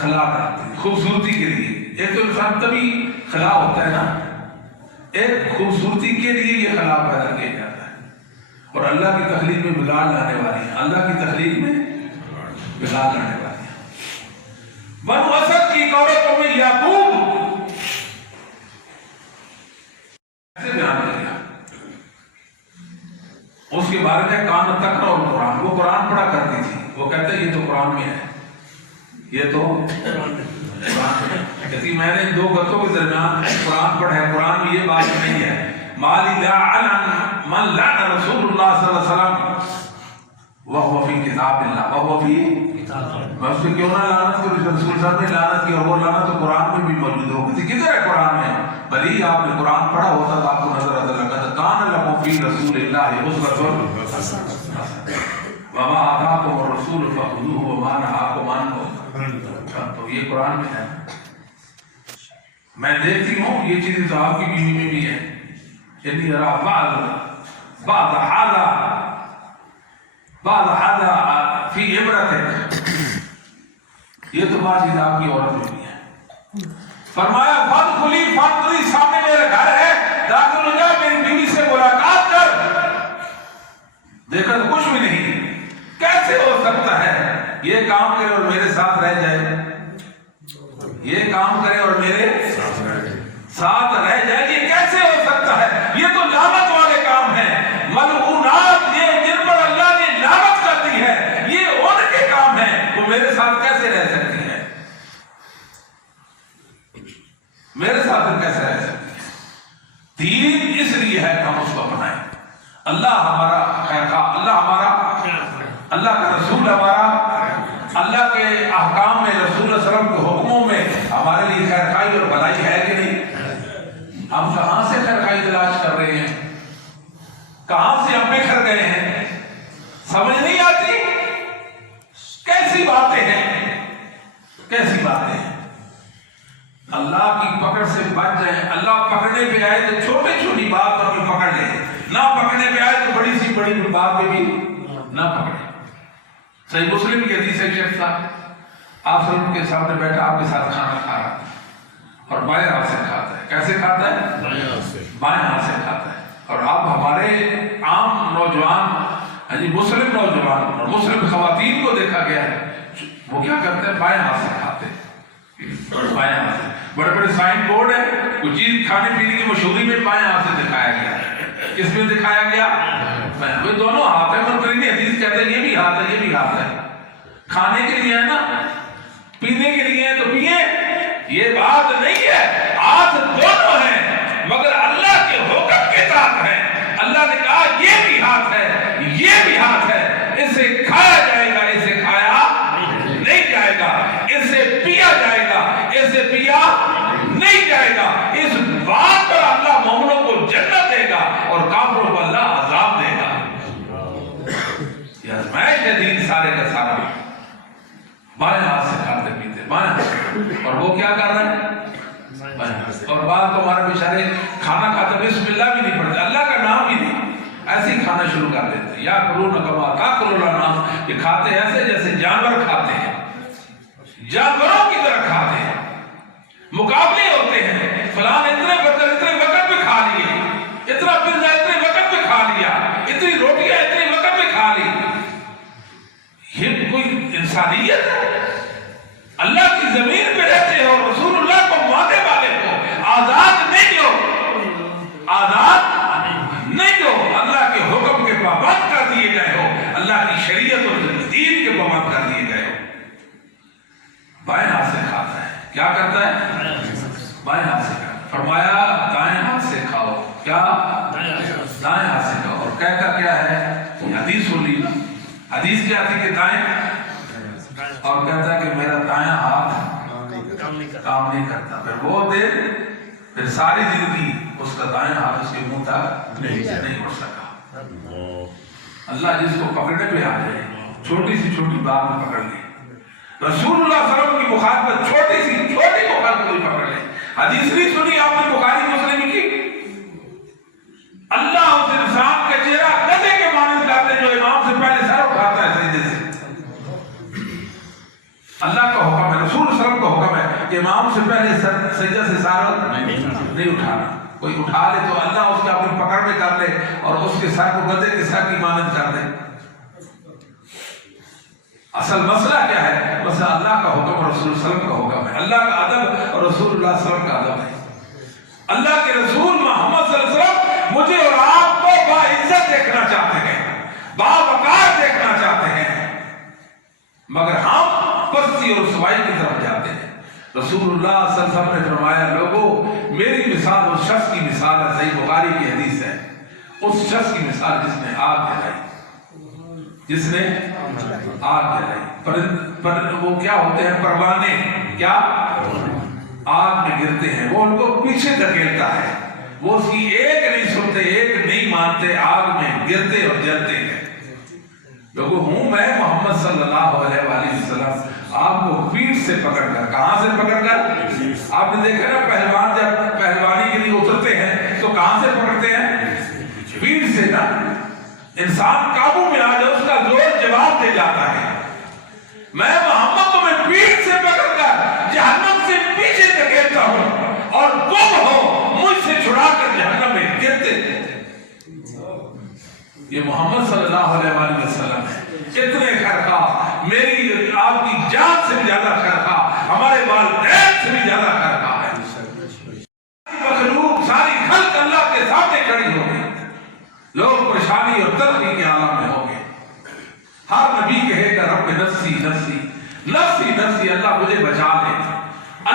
خلا کرتے ہیں خوبصورتی کے لیے. ایک تو انسان تبھی خلا ہوتا ہے نا، ایک خوبصورتی کے لیے یہ خلا پیدا کیا جاتا ہے. اور اللہ کی تخلیق میں بگاڑ لانے والی ہے، اللہ کی تخلیق میں بگاڑ لانے والی ہے. بنو اسد کی عورتوں میں یعقوب ایسے بیان کیا، اس کے بارے میں کان تقرأ القرآن، وہ قرآن پڑھا کرتی تھی. وہ کہتے ہیں یہ تو قرآن میں ہے، یہ تو قرآن میں ہے. کہتی میں نے دو گتوں کے درمیان قرآن پڑھا ہے، قرآن میں یہ بات نہیں ہے. مالی لعن من لعن رسول اللہ صلی اللہ علیہ وسلم وہو فی کتاب اللہ، وہو فی میں اس سے کیوں نہ لعنت کروں؟ رسول صاحب نے لعنت کی، اور وہ لعنت تو قرآن میں بھی موجود ہو. کہتی کدھر ہے قرآن میں؟ بھلی آپ نے قرآن پڑھا ہوتا تو آپ کو نظر آتا لقد کان لکم فی رسول اللہ اسوۃ وما آتاکم الرسول فخذوہ وما نہاکم عنہ یہ قرآن میں ہے. میں دیکھتی ہوں یہ چیزیں تو آپ کی بیوی میں بھی ہے. انی ارا بعض هذا فی عبرتک، یہ تو بات چیز آپ کی عورت میں بھی ہے. فرمایا فادخلی فادخلی، سامنے میرے گھر ہے، داخل ہو جا، میری بیوی سے ملاقات کر. دیکھا تو کچھ بھی نہیں. کیسے ہو سکتا ہے یہ کام کرے اور میرے ساتھ رہ جائے؟ یہ کام کرے اور میرے ساتھ رہ جائے، یہ کیسے ہو سکتا ہے؟ یہ تو لعنت والے کام ہیں، ملعونات، یہ جن پر اللہ نے لعنت کر دی ہے، یہ ان کے کام ہیں. وہ میرے ساتھ کیسے رہ سکتی ہے؟ میرے ساتھ کیسے رہ سکتی ہے؟ دین اس لیے ہے کہ ہم اس کو اپنائیں. اللہ ہمارا خیر خواہ، اللہ ہمارا، اللہ کا رسول ہمارا، اللہ کے احکام میں، رسول اللہ صلی اللہ علیہ وسلم کے حکموں میں ہمارے لیے خیر خواہی اور بھلائی ہے کہ نہیں؟ ہم کہاں سے خیر خواہی تلاش کر رہے ہیں؟ کہاں سے ہم بکھر گئے ہیں؟ سمجھ نہیں آتی. کیسی باتیں ہیں، کیسی باتیں ہیں. اللہ کی پکڑ سے بچ جائیں. اللہ پکڑنے پہ آئے تو چھوٹی چھوٹی بات پر بھی پکڑ لیں، نہ پکڑنے پہ آئے تو بڑی سی بڑی بات پہ بھی نہ پکڑے. صحیح مسلم کی حدیث ہے، شیخ صاحب آپ سب کے سامنے بیٹھا، آپ کے ساتھ کھانا کھا رہا اور بائیں ہاتھ سے کھاتا ہے. کیسے کھاتا ہے؟ بائیں ہاتھ سے کھاتا ہے. اور اب ہمارے عام نوجوان، مسلم نوجوان اور مسلم خواتین کو دیکھا گیا ہے، وہ کیا کرتے ہیں؟ بائیں ہاتھ سے کھاتے ہیں. بائیں ہاتھ سے بڑے بڑے سائن بورڈ ہے، کوئی چیز کھانے پینے کی مشہوری میں بائیں ہاتھ سے دکھایا گیا ہے. کس میں دکھایا گیا؟ وہ دونوں ہاتھ ہیں. منکرین حدیث کہتے ہیں یہ بھی ہاتھ ہے، یہ بھی ہاتھ ہے. کھانے کے لیے ہے نا، پینے کے لیے ہے تو پیئے. یہ بات نہیں ہے. ہاتھ دونوں ہیں مگر اللہ کے حکم کے ساتھ ہیں. اللہ نے کہا یہ بھی ہاتھ ہے، یہ بھی ہاتھ ہے. اسے کھایا جائے گا، اسے کھایا نہیں جائے گا. اسے پیا جائے گا، اسے پیا نہیں جائے گا. اس بات پر اللہ مومنوں کو جنت دے گا اور کافروں کو اللہ عذاب دے گا. یہ آزمائش ہے دین سارے کا سارا. بائیں ہاتھ سے کھاتے پیتے، بائیں ہاتھ سے. اور وہ کیا کر رہے ہیں؟ اور بعد تو ہمارے بیچارے کھانا کھاتے بسم اللہ بھی نہیں پڑھتے، اللہ کا نام بھی نہیں، ایسے ہی کھانا شروع کر دیتے. یا کلون کما تاکل الانعام، یہ کھاتے ایسے جیسے جانور کھاتے ہیں، جانوروں کی طرح کھاتے ہیں. مقابلے ہوتے ہیں، فلان اتنے برتن اتنے وقت میں کھا لیے، اتنا پیزا اتنے وقت میں کھا لیا، اتنی روٹیاں اتنے وقت میں کھا لی. یہ کوئی انسانیت ہے؟ اللہ کی زمین پہ رہتے ہو، رسول اللہ کو ماننے والے کو آزاد نہیں ہو، آزاد نہیں ہو. اللہ کے حکم کے پابند کر دیے گئے ہو، اللہ کی شریعت اور دین کے پابند کر دیے گئے ہو. بائیں ہاتھ سے کھاتا ہے. کیا کرتا ہے؟ بائیں ہاتھ سے کھاتا. فرمایا دائیں ہاتھ سے کھاؤ. کیا؟ دائیں ہاتھ سے کھاؤ. اور کہتا کیا ہے؟ حدیث سنی نا، حدیث کیا تھی کہ دائیں، اور کہتا ہے کہ میرا دائیں ہاتھ کام نہیں کرتا. پھر وہ دے، پھر ساری زندگی اس کا دائیں ہاتھ اس کے منہ تک نہیں اٹھ سکا. اللہ جس کو پکڑنے پہ آ جائے، چھوٹی سی چھوٹی بات میں پکڑ لے. رسول اللہ صلی اللہ علیہ وسلم کی مخالفت، چھوٹی سی چھوٹی مخالفت کوئی پکڑ لے. حدیث نہیں سنی آپ نے بخاری مسلم کی؟ اللہ اس انسان کا چہرہ گدھے کے مانند کرتے جو امام سے پہلے سر اٹھاتا ہے سجدے سے. اللہ کا حکم ہے، رسول صلی اللہ علیہ وسلم کا حکم ہے کہ امام سے پہلے سجدہ سے سر نہیں اٹھانا. کوئی اٹھا لے تو اللہ اس کے اپنی پکڑ میں کر لے اور اس کے سر کو گدھے کے سر کی مانند کر دے. اصل مسئلہ کیا ہے؟ مسئلہ اللہ کا حکم اور رسول صلی اللہ علیہ وسلم کا حکم ہے. اللہ کا ادب اور رسول اللہ صلی اللہ علیہ وسلم کا ادب ہے. اللہ کے رسول محمد صلی اللہ علیہ وسلم مجھے اور آپ کو باعزت دیکھنا چاہتے ہیں، باوقار دیکھنا چاہتے ہیں، مگر ہم پستی اور رسوائی کی طرف جاتے ہیں. رسول اللہ صلی اللہ علیہ وسلم نے فرمایا لوگوں میری مثال اس شخص کی مثال ہے. صحیح بخاری کی حدیث ہے. اس شخص کی مثال جس نے آگ جلائی، جس نے آگ جلائی. وہ کیا ہوتے ہیں؟ پروانے. کیا؟ آگ میں گرتے ہیں. وہ ان کو پیچھے دھکیلتا ہے. وہ اس کی ایک نہیں سنتے، ایک نہیں مانتے، آگ میں گرتے اور جلتے ہیں. لوگوں ہوں میں محمد صلی اللہ علیہ وآلہ وسلم آپ کو پیٹھ سے پکڑ کر، کہاں سے پکڑ کر؟ آپ نے دیکھا نا پہلوان جب پہلوانی کے لیے اترتے ہیں تو کہاں سے پکڑتے ہیں؟ پیٹھ سے نا۔ انسان قابو میں آ جائے اس کا زور جواب دے جاتا ہے۔ میں محمد تمہیں پیٹھ سے پکڑ کر جہنم سے پیچھے دھکیلتا ہوں اور تم ہو مجھ سے چھڑا کر جہنم میں گرتے۔ یہ محمد صلی اللہ علیہ وآلہ وسلم ہے۔ اتنے خیرخواہ، میری آپ کی جان سے بھی زیادہ خیرخواہ، ہمارے والدین سے بھی زیادہ خیرخواہ ہے۔ مخلوق ساری خلق اللہ کے سامنے کھڑی ہو گئی، لوگ پریشانی اور تلخی کے عالم میں ہو گئے۔ ہر نبی کہے گا رب نفسی نفسی نفسی نفسی، اللہ مجھے بچا لے،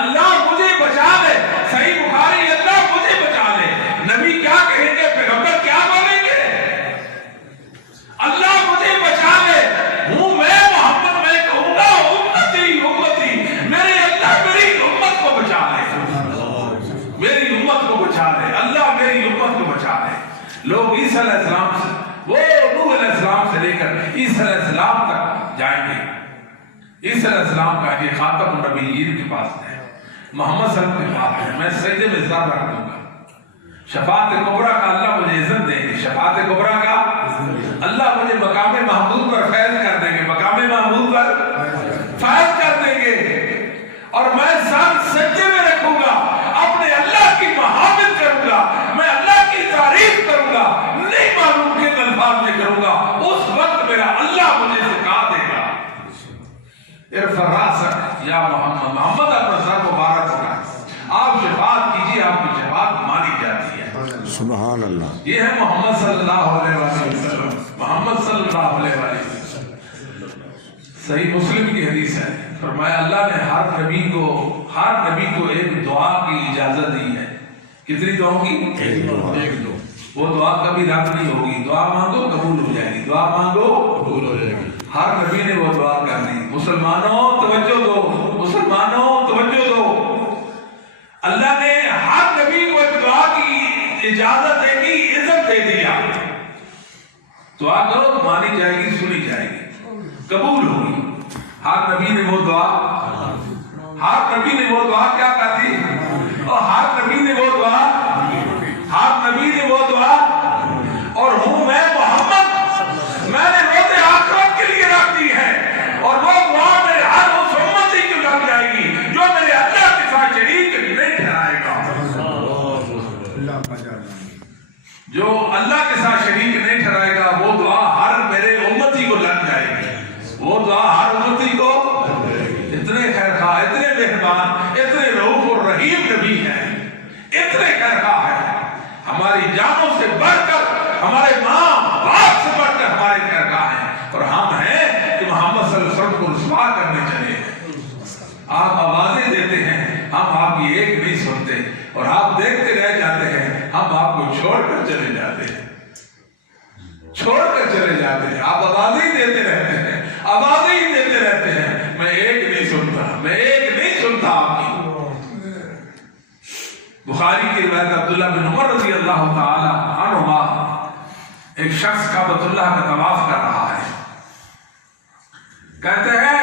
اللہ مجھے بچا لے۔ صحیح بخاری، اللہ مجھے بچا لے۔ نبی کیا کہیں گے؟ پیغمبر کیا بولیں گے؟ اللہ مجھے بچا لے۔ ہوں میں محمد، میں کہوں گا امتی امتی، میرے اللہ میری امت کو بچا لے، میری امت کو بچا لے، اللہ میری امت کو بچا لے۔ لوگ عیسیٰ علیہ السلام سے، وہ نوح علیہ السلام سے لے کر عیسیٰ علیہ السلام تک جائیں گے۔ عیسیٰ علیہ السلام کا یہ خاتم النبیین کے پاس ہے، محمد صلی اللہ علیہ وسلم کے پاس ہے۔ میں سجدے میں سر رکھ دوں گا۔ شفاعت کبریٰ کا اللہ مجھے عزت دیں گے، شفاعت کبریٰ کا اللہ مجھے مقام محمود پر فیض کر دیں گے، مقام محمود پر فیض کر دیں گے، اور میں سر سجدے میں رکھوں گا، اپنے اللہ کی محامد کروں گا، میں اللہ کی تعریف کروں گا، نہیں معلوم کن الفاظ میں کروں گا۔ اس وقت میرا اللہ مجھے سکھا دے گا، ارفع راسک یا محمد، محمد اپنا سر مبارک ہوگا، آپ شفاعت کیجیے، آپ کی شفاعت مانی جاتی ہے۔ سبحان اللہ۔ یہ ہے محمد صلی اللہ علیہ وسلم، محمد صلی اللہ علیہ وسلم۔ صحیح مسلم کی حدیث ہے، فرمایا اللہ نے ہر نبی کو ایک دعا کی اجازت دی ہے۔ کتنی دعاؤں کی؟ ایک دعا۔ وہ دعا کبھی رد نہیں ہوگی، دعا مانگو قبول ہو جائے گی، دعا مانگو قبول ہو جائے گی۔ ہر نبی نے وہ دعا کر دی۔ مسلمانوں توجہ دو، مسلمانوں توجہ دو، اللہ نے ہر نبی کو ایک دعا کی اجازت دے دی، عزت دے دیا۔ دعا کرو مانی جائے گی، سنی جائے گی، قبول ہوگی۔ ہر نبی نے وہ دعا کیا کرتی؟ اور ہر نبی نے وہ دعا، اور ہوں میں محمد، میں نے روز آخرت کے لیے رکھ دی ہے، اور وہ دعا میرے ہر اس امتی کو لگ جائے گی جو میرے اللہ کے ساتھ شریک نہیں ٹھہرائے گا، جو اللہ کے ساتھ شریک نہیں ٹھہرائے گا، وہ دعا ہر میرے امتی کو لگ جائے گی، وہ دعا ہر امتی کو۔ اتنے خیرخواہ، اتنے مہربان، اتنے رؤوف اور رحیم نبی ہیں، اتنے خیرخواہ ہیں، ہماری جانوں سے بڑھ کر، ہمارے ماں باپ سے بڑھ کر ہمارے خیرخواہ ہیں، اور ہم ہیں کہ محمد صلی اللہ علیہ وسلم کو رسوا کرنے چلے ہیں۔ آپ آوازیں دیتے ہیں، ہم آپ کی ایک نہیں سنتے، اور آپ دیکھتے رہ جاتے ہیں، ہم آپ کو چھوڑ کر چلے جاتے ہیں، آپ آوازیں دیتے رہتے ہیں، میں ایک نہیں سنتا آپ کی۔ بخاری کی روایت عبداللہ بن عمر رضی اللہ تعالی عنہما، ایک شخص کعبۃ اللہ کا طواف کر رہا ہے، کہتے ہیں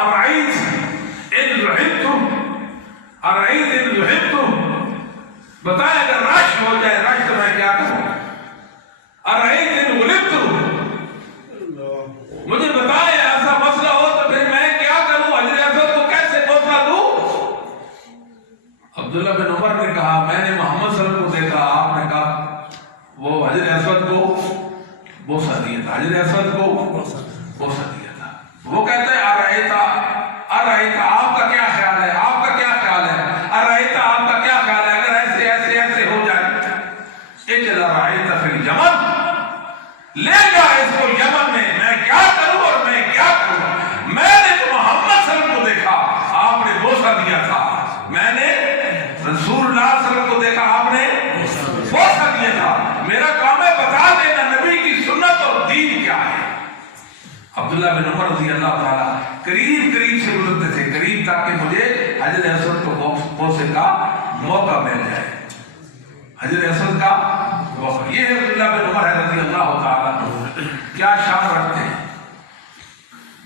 ارأیت ان ذہبتم، بتائیں اگر رش ہو جائے، رش تو میں کیا کروں؟ ارأیت ان غلبتم، مجھے بتائیں ایسا مسئلہ ہو تو پھر میں کیا کروں، حجر اسود کو کیسے بوسہ دوں؟ عبداللہ بن عمر نے کہا میں نے محمد صلی اللہ علیہ وسلم کو دیکھا، آپ نے کہا وہ حجر اسود کو بوسہ دیا تھا، حجر اسود کو بوسہ دیا تھا۔ وہ کہتا ہے ارأیتا، آپ کا کیا خیال ہے، آپ کا کیا خیال ہے، ارأیتا آپ کا کیا خیال ہے اگر ایسے ہو جائے؟ اجل ارأیتا فی الیمن، لے جا اس کو یمن میں کیا کروں اور میں کیا کروں؟ میں نے تو محمد صلی اللہ علیہ وسلم کو دیکھا، آپ نے بوسہ دیا تھا، میں نے رسول اللہ صلی اللہ علیہ وسلم کو دیکھا، آپ نے بوسہ دیا تھا، میرا کام ہے بتا دینا نبی کی سنت اور دین کیا ہے۔ عبداللہ بن عمر رضی اللہ تعالیٰ قریب سے گزرتے تھے، قریب تک کہ مجھے حجر اسود کو بوسے کا موقع مل جائے، حجر اسود کا موقع۔ یہ عبداللہ بن عمر رضی اللہ تعالیٰ کیا شان رکھتے ہیں۔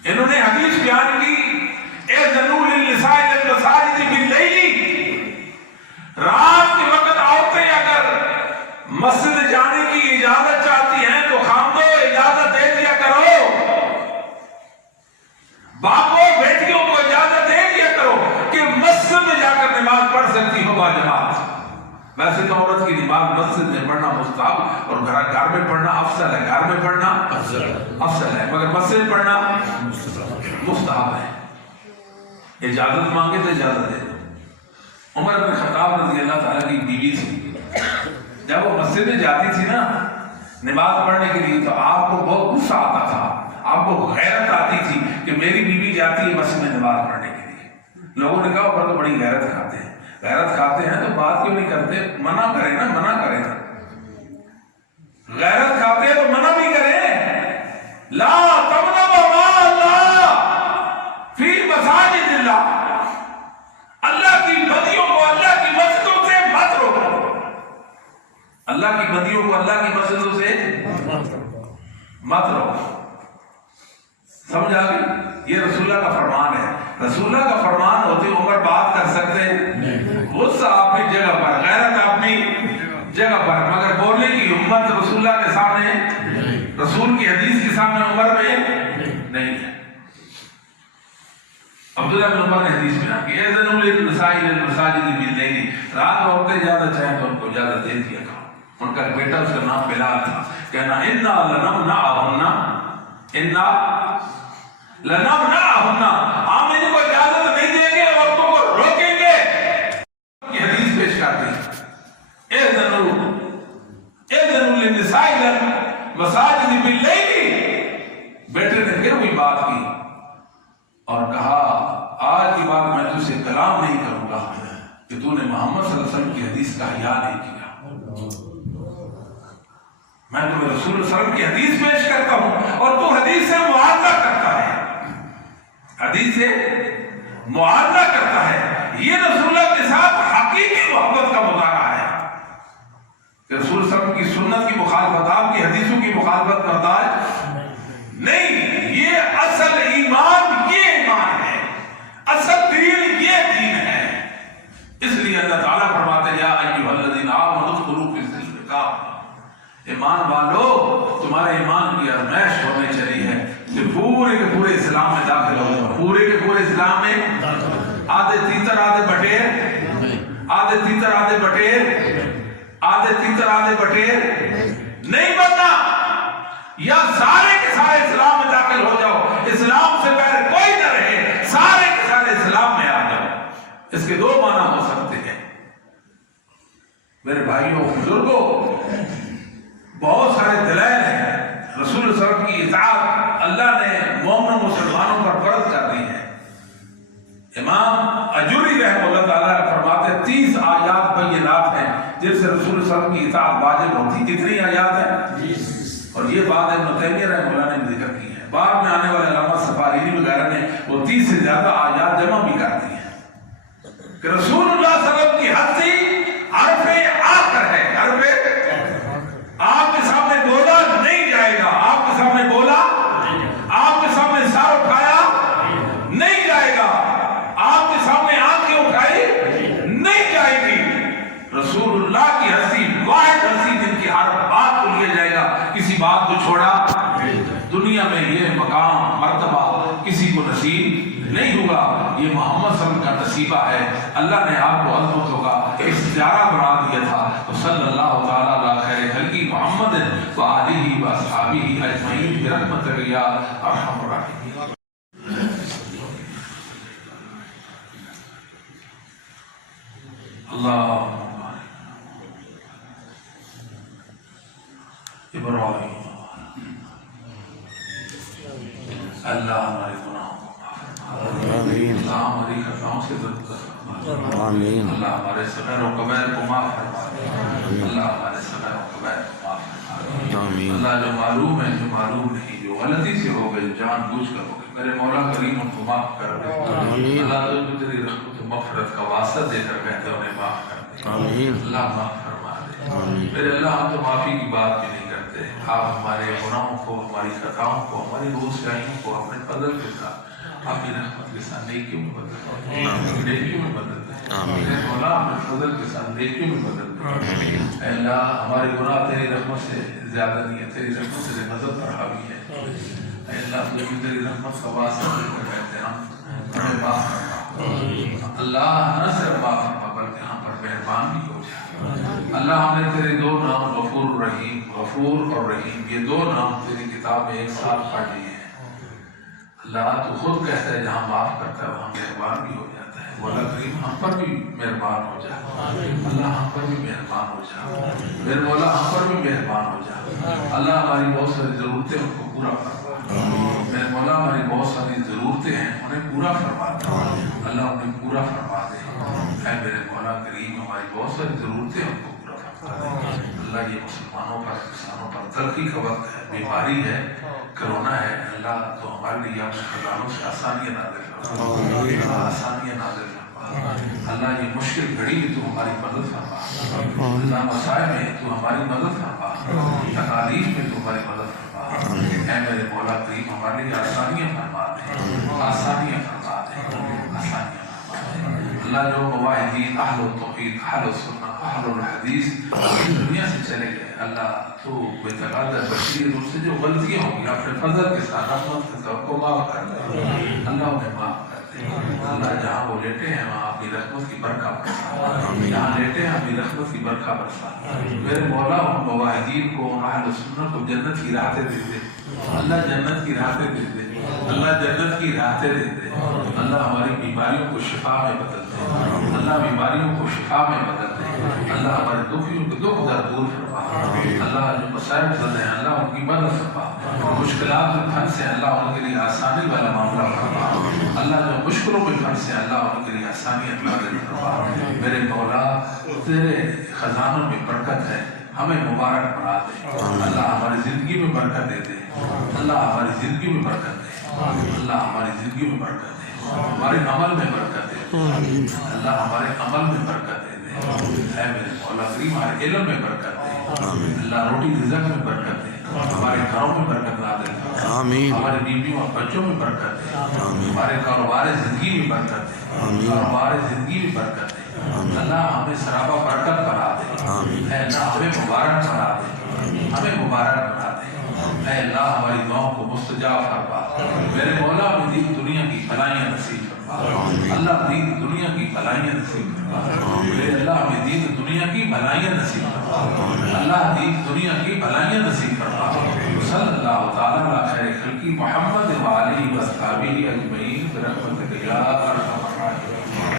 انہوں نے حدیث بیان کی اذنوا للنساء الى المساجد باللیل، رات کے وقت عورتیں اگر مسجد جانے کی اجازت چاہتی ہیں تو خامدو اجازت دے دیا کرو، باپو بیٹیوں کو اجازت دے دیا کرو کہ مسجد میں جا کر نماز پڑھ سکتی ہو باجماعت۔ ویسے تو عورت کی نماز مسجد میں پڑھنا مستحب اور گھر میں پڑھنا افضل ہے، گھر میں پڑھنا افضل ہے، مگر مسجد میں پڑھنا مستحب ہے۔ اجازت مانگے تو اجازت دے دو۔ عمر بن خطاب رضی اللہ تعالیٰ کی بیوی تھی، جب وہ مسجد میں جاتی تھی نا نماز پڑھنے کے لیے تو آپ کو بہت غصہ آتا تھا، آپ کو غیرت آتی تھی کہ میری بیوی جاتی ہے مسجد میں نماز پڑھنے کے لیے۔ لوگوں نے کہا اوپر تو بڑی غیرت کھاتے ہیں، غیرت کھاتے ہیں تو بات کیوں نہیں کرتے؟ منع کریں نا، منع کریں نا، غیرت کھاتے ہیں تو منع بھی کریں۔ لا تمنعوا ما اللہ فی مساجد اللہ، اللہ کی بندیوں کو اللہ کی مسجدوں سے مت روکو، اللہ کی بندیوں کو اللہ کی مسجدوں سے مت روکو۔ سمجھ آ گئی؟ یہ رسول اللہ کا فرمان ہے۔ رسول اللہ کا فرمان ہوتے عمر بات کر سکتے، غصہ اپنی جگہ پر، غیرت اپنی جگہ پر، مگر بولنے کی ہمت رسول اللہ کے سامنے، رسول کی حدیث کے سامنے عمر میں نہیں ہے۔ عبداللہ بن عمر نے حدیث میں کہ اذنوا للنساء الى المساجد باللیل، رات عورتیں اجازت چاہیں تو ان کو اجازت دے دیا کرو۔ ان کا بیٹا اس کا نام بلال تھا، کہنا انا لنمنعہن، انا لنمنعہن، ہم ان کو اجازت نہیں دیں گے، عورتوں کو روکیں گے۔ یہ حدیث پیش کرتے ہیں اذنوا للنساء الى المساجد باللیل۔ بیٹے نے پھر وہی بات کی اور کہا آج کی بات میں تجھ سے کلام نہیں کروں گا کہ تو نے محمد صلی اللہ علیہ وسلم کی حدیث کا حیا نہیں کیا۔ میں تمہیں رسول اللہ صلی اللہ علیہ وسلم کی حدیث پیش کرتا ہوں اور تو حدیث سے معارضہ کرتا ہے، حدیث سے معارضہ کرتا ہے۔ یہ رسول اللہ کے ساتھ حقیقی محبت کا مظاہرہ ہے کہ رسول صلی اللہ علیہ وسلم کی سنت کی مخالفت، آپ کی حدیثوں کی مخالفت کرتا ہے نہیں۔ یہ اصل ایمان، یہ ایمان ہے، اصل دین یہ دین ہے۔ اس لیے اللہ تعالیٰ فرماتے ہیں یا ایھا الذین آمنوا ادخلوا فی السلم کافہ، ایمان والو تمہارے ایمان کی آزمائش ہونے چلی ہے کہ پورے کے پورے اسلام میں داخل ہو جاؤ، پورے کے پورے اسلام میں، آدھے تیتر آدھے بٹیر، آدھے تیتر آدھے بٹیر، آدھے تیتر آدھے بٹیر نہیں بننا، یا سارے کے سارے اسلام میں داخل ہو جاؤ، اسلام سے پہلے کوئی نہ رہے، سارے کے سارے اسلام میں آ جاؤ۔ اس کے دو معنی ہو سکتے ہیں میرے بھائیوں بزرگوں، بہت سارے دلائل ہیں۔ رسول اللہ صلی اللہ علیہ وسلم کی اطاعت اللہ نے مومن مسلمانوں پر فرض کر دی ہے۔ امام اجوری رحمہ اللہ تعالیٰ فرماتے 30 آیات بینات ہیں جن سے رسول اللہ صلی اللہ علیہ وسلم کی اطاعت واجب ہوتی۔ کتنی آیات ہیں؟ اور یہ بات ابن تیمیہ رحمہ اللہ نے ذکر کی ہے، بعد میں آنے والے علامہ سفارینی وغیرہ نے وہ 30 سے زیادہ آیات جمع بھی کر دی ہیں کہ رسول اللہ صلی اللہ علیہ وسلم کی ہستی حرف آخر ہے، حرف آپ کے سامنے بولا نہیں جائے گا، آپ کے سامنے بولا، آپ کے سامنے سر اٹھایا نہیں جائے گا، آپ کے سامنے آنکھیں اٹھائی نہیں جائے گی۔ رسول اللہ کی ہستی واحد ہستی جن کی ہر بات کو لیا جائے گا، کسی بات کو چھوڑا۔ دنیا میں یہ مقام مرتبہ کسی کو نصیب نہیں ہوگا، یہ محمد صلی اللہ علیہ وسلم کا نصیبہ ہے۔ اللہ نے آپ کو عظمت ہوگا اختیارہ بنا دیا تھا۔ تو صلی اللہ تعالیٰ علی خیر خلقہ محمد و آلہ و اصحابہ اجمعین برحمتک یا ارحم الراحمین۔ اللہ ابراہیم، اللہ ہمارے گناہوں کو معاف فرما، اللہ ہماری خطاؤں سے درگزر، آمین۔ اللہ ہمارے صغیر و کبائر کو معاف فرما، اللہ ہمارے صغیر و کبائر کو معاف فرما، آمین۔ اللہ جو معلوم ہے جو معلوم نہیں، جو غلطی سے ہو گئے، جان بوجھ کر ہو گئے، میرے مولا کریم ان کو معاف کر دے۔ اللہ جو تیری رحمت و مغفرت کا واسطہ دے کر کہتے ہیں انہیں معاف کر دے، اللہ معاف فرما دے۔ میرے اللہ ہم تو معافی کی بات بھی نہیں کرتے، آپ ہمارے گناہوں کو، ہماری خطاؤں کو، ہماری بھول سیاہیوں کو اپنے فضل کے ساتھ اپنی رحمت کے ساتھ نیکیوں میں بدل دے، نیکیوں میں بدل دے، آمین۔ اے مولا اپنے فضل کے ساتھ نیکیوں میں بدل دے۔ اے اللہ ہمارے گناہ تیری رحمت سے زیادہ نہیں ہے، تیری رحمت سے غضب پر حاوی ہے۔ اے اللہ تجھے تیری رحمت کا واسطہ دے کر کہتے ہیں ہمیں معاف فرما۔ اللہ نہ صرف معاف فرما بلکہ ہم پر مہربان بھی ہو جائے۔ اللہ ہم نے تیرے دو نام غفور رحیم، غفور اور رحیم، یہ دو نام تیری کتاب میں ایک ساتھ پڑھ لیے ہیں۔ اللہ تو خود کہتا ہے جہاں معاف کرتا ہے وہاں مہربان بھی ہو جاتا ہے۔ مولا کریم ہم پر بھی مہربان ہو جا، اللہ ہم پر بھی مہربان ہو جا، میرے مولا ہم پر بھی مہربان ہو جا۔ اللہ ہماری بہت ساری ضرورتیں ان کو پورا فرما، میرے مولا ہماری بہت ساری ضرورتیں ہیں انہیں پورا فرما دے، اللہ انہیں پورا فرما دے۔ اے میرے مولا کریم ہماری بہت ساری ضرورتیں ان کو پورا فرما دے۔ اللہ یہ مسلمانوں پر انسانوں پر تلخی کا وقت ہے، بیماری ہے، کرونا ہے، اللہ تو ہمارے لیے اپنے خزانوں سے آسانیاں نازل فرما، آسانیاں نازل فرما۔ اللہ یہ مشکل گھڑی میں تو ہماری مدد فرما، اللہ مسائل میں تو ہماری مدد فرما، تکالیف میں تو ہماری مدد فرما۔ اے میرے مولا کریم ہمارے لیے آسانیاں فرما دے، آسانیاں فرما دے، آسانیاں فرما دے۔ اللہ جو مواحدین اہل التوحید اہل السنہ اہل الحدیث دنیا سے چلے گئے، اللہ تو بے تقاضا بشیر ان سے جو غلطیاں ہوں گی اپنے فضل کے ساتھ رحمت کے ساتھ کو معاف کر دے، اللہ انہیں معاف کر دے۔ اللہ جہاں وہ لیٹے ہیں وہاں اپنی رحمت کی برکہ برسا، جہاں لیٹے ہیں اپنی رحمت کی برکہ برسا۔ میرے مولا ان مواحدین کو ان اہل السنہ کو جنت کی راحتیں دے دے، اللہ جنت کی راحتیں دے دے، اللہ جنت کی راحتیں دے دے۔ اللہ ہماری بیماریوں کو شفا میں بدل دے، اللہ بیماریوں کو شفا میں بدل دے۔ اللہ ہمارے دکھیوں کے دکھ درد دور فرما، اللہ جو مسائل زدہ ہیں اللہ ان کی مدد فرما، مشکلات میں پھنسے اللہ ان کے لیے آسانی والا معاملہ فرما، اللہ جو مشکلوں میں پھنسے اللہ ان کے لیے آسانیت نازل فرما۔ میرے مولا تیرے خزانوں میں برکت ہے، ہمیں مبارک بنا دے، اللہ ہماری زندگی میں برکت دے دے، اللہ ہماری زندگی میں برکت دے، اللہ ہماری زندگی میں برکت دے، ہمارے عمل میں برکت دے، اللہ ہمارے عمل میں برکت دے دے۔ اے میرے مولا کریم ہمارے علم میں برکت دے، اللہ روٹی رزق میں برکت دے، ہمارے گھروں میں برکت نازل فرما، آمین۔ ہمارے بیویوں اور بچوں میں برکت دے، ہمارے کاروبار زندگی میں برکت دے، کاروبار زندگی میں برکت دے، اللہ ہمیں سرابہ برکت بنا دے، اے اللہ ہمیں مبارک بنا دے، ہمیں مبارک بنا دے۔ اے اللہ ہماری دعاؤں کو مستجاب فرما، میرے مولا ہمیں دین دنیا کی بھلائیاں نصیب فرما، اللہ دین دنیا کی بھلائیاں نصیب فرما، میرے اللہ ہمیں دین دنیا کی بھلائیاں نصیب فرما، اللہ دین دنیا کی بھلائیاں نصیب فرما۔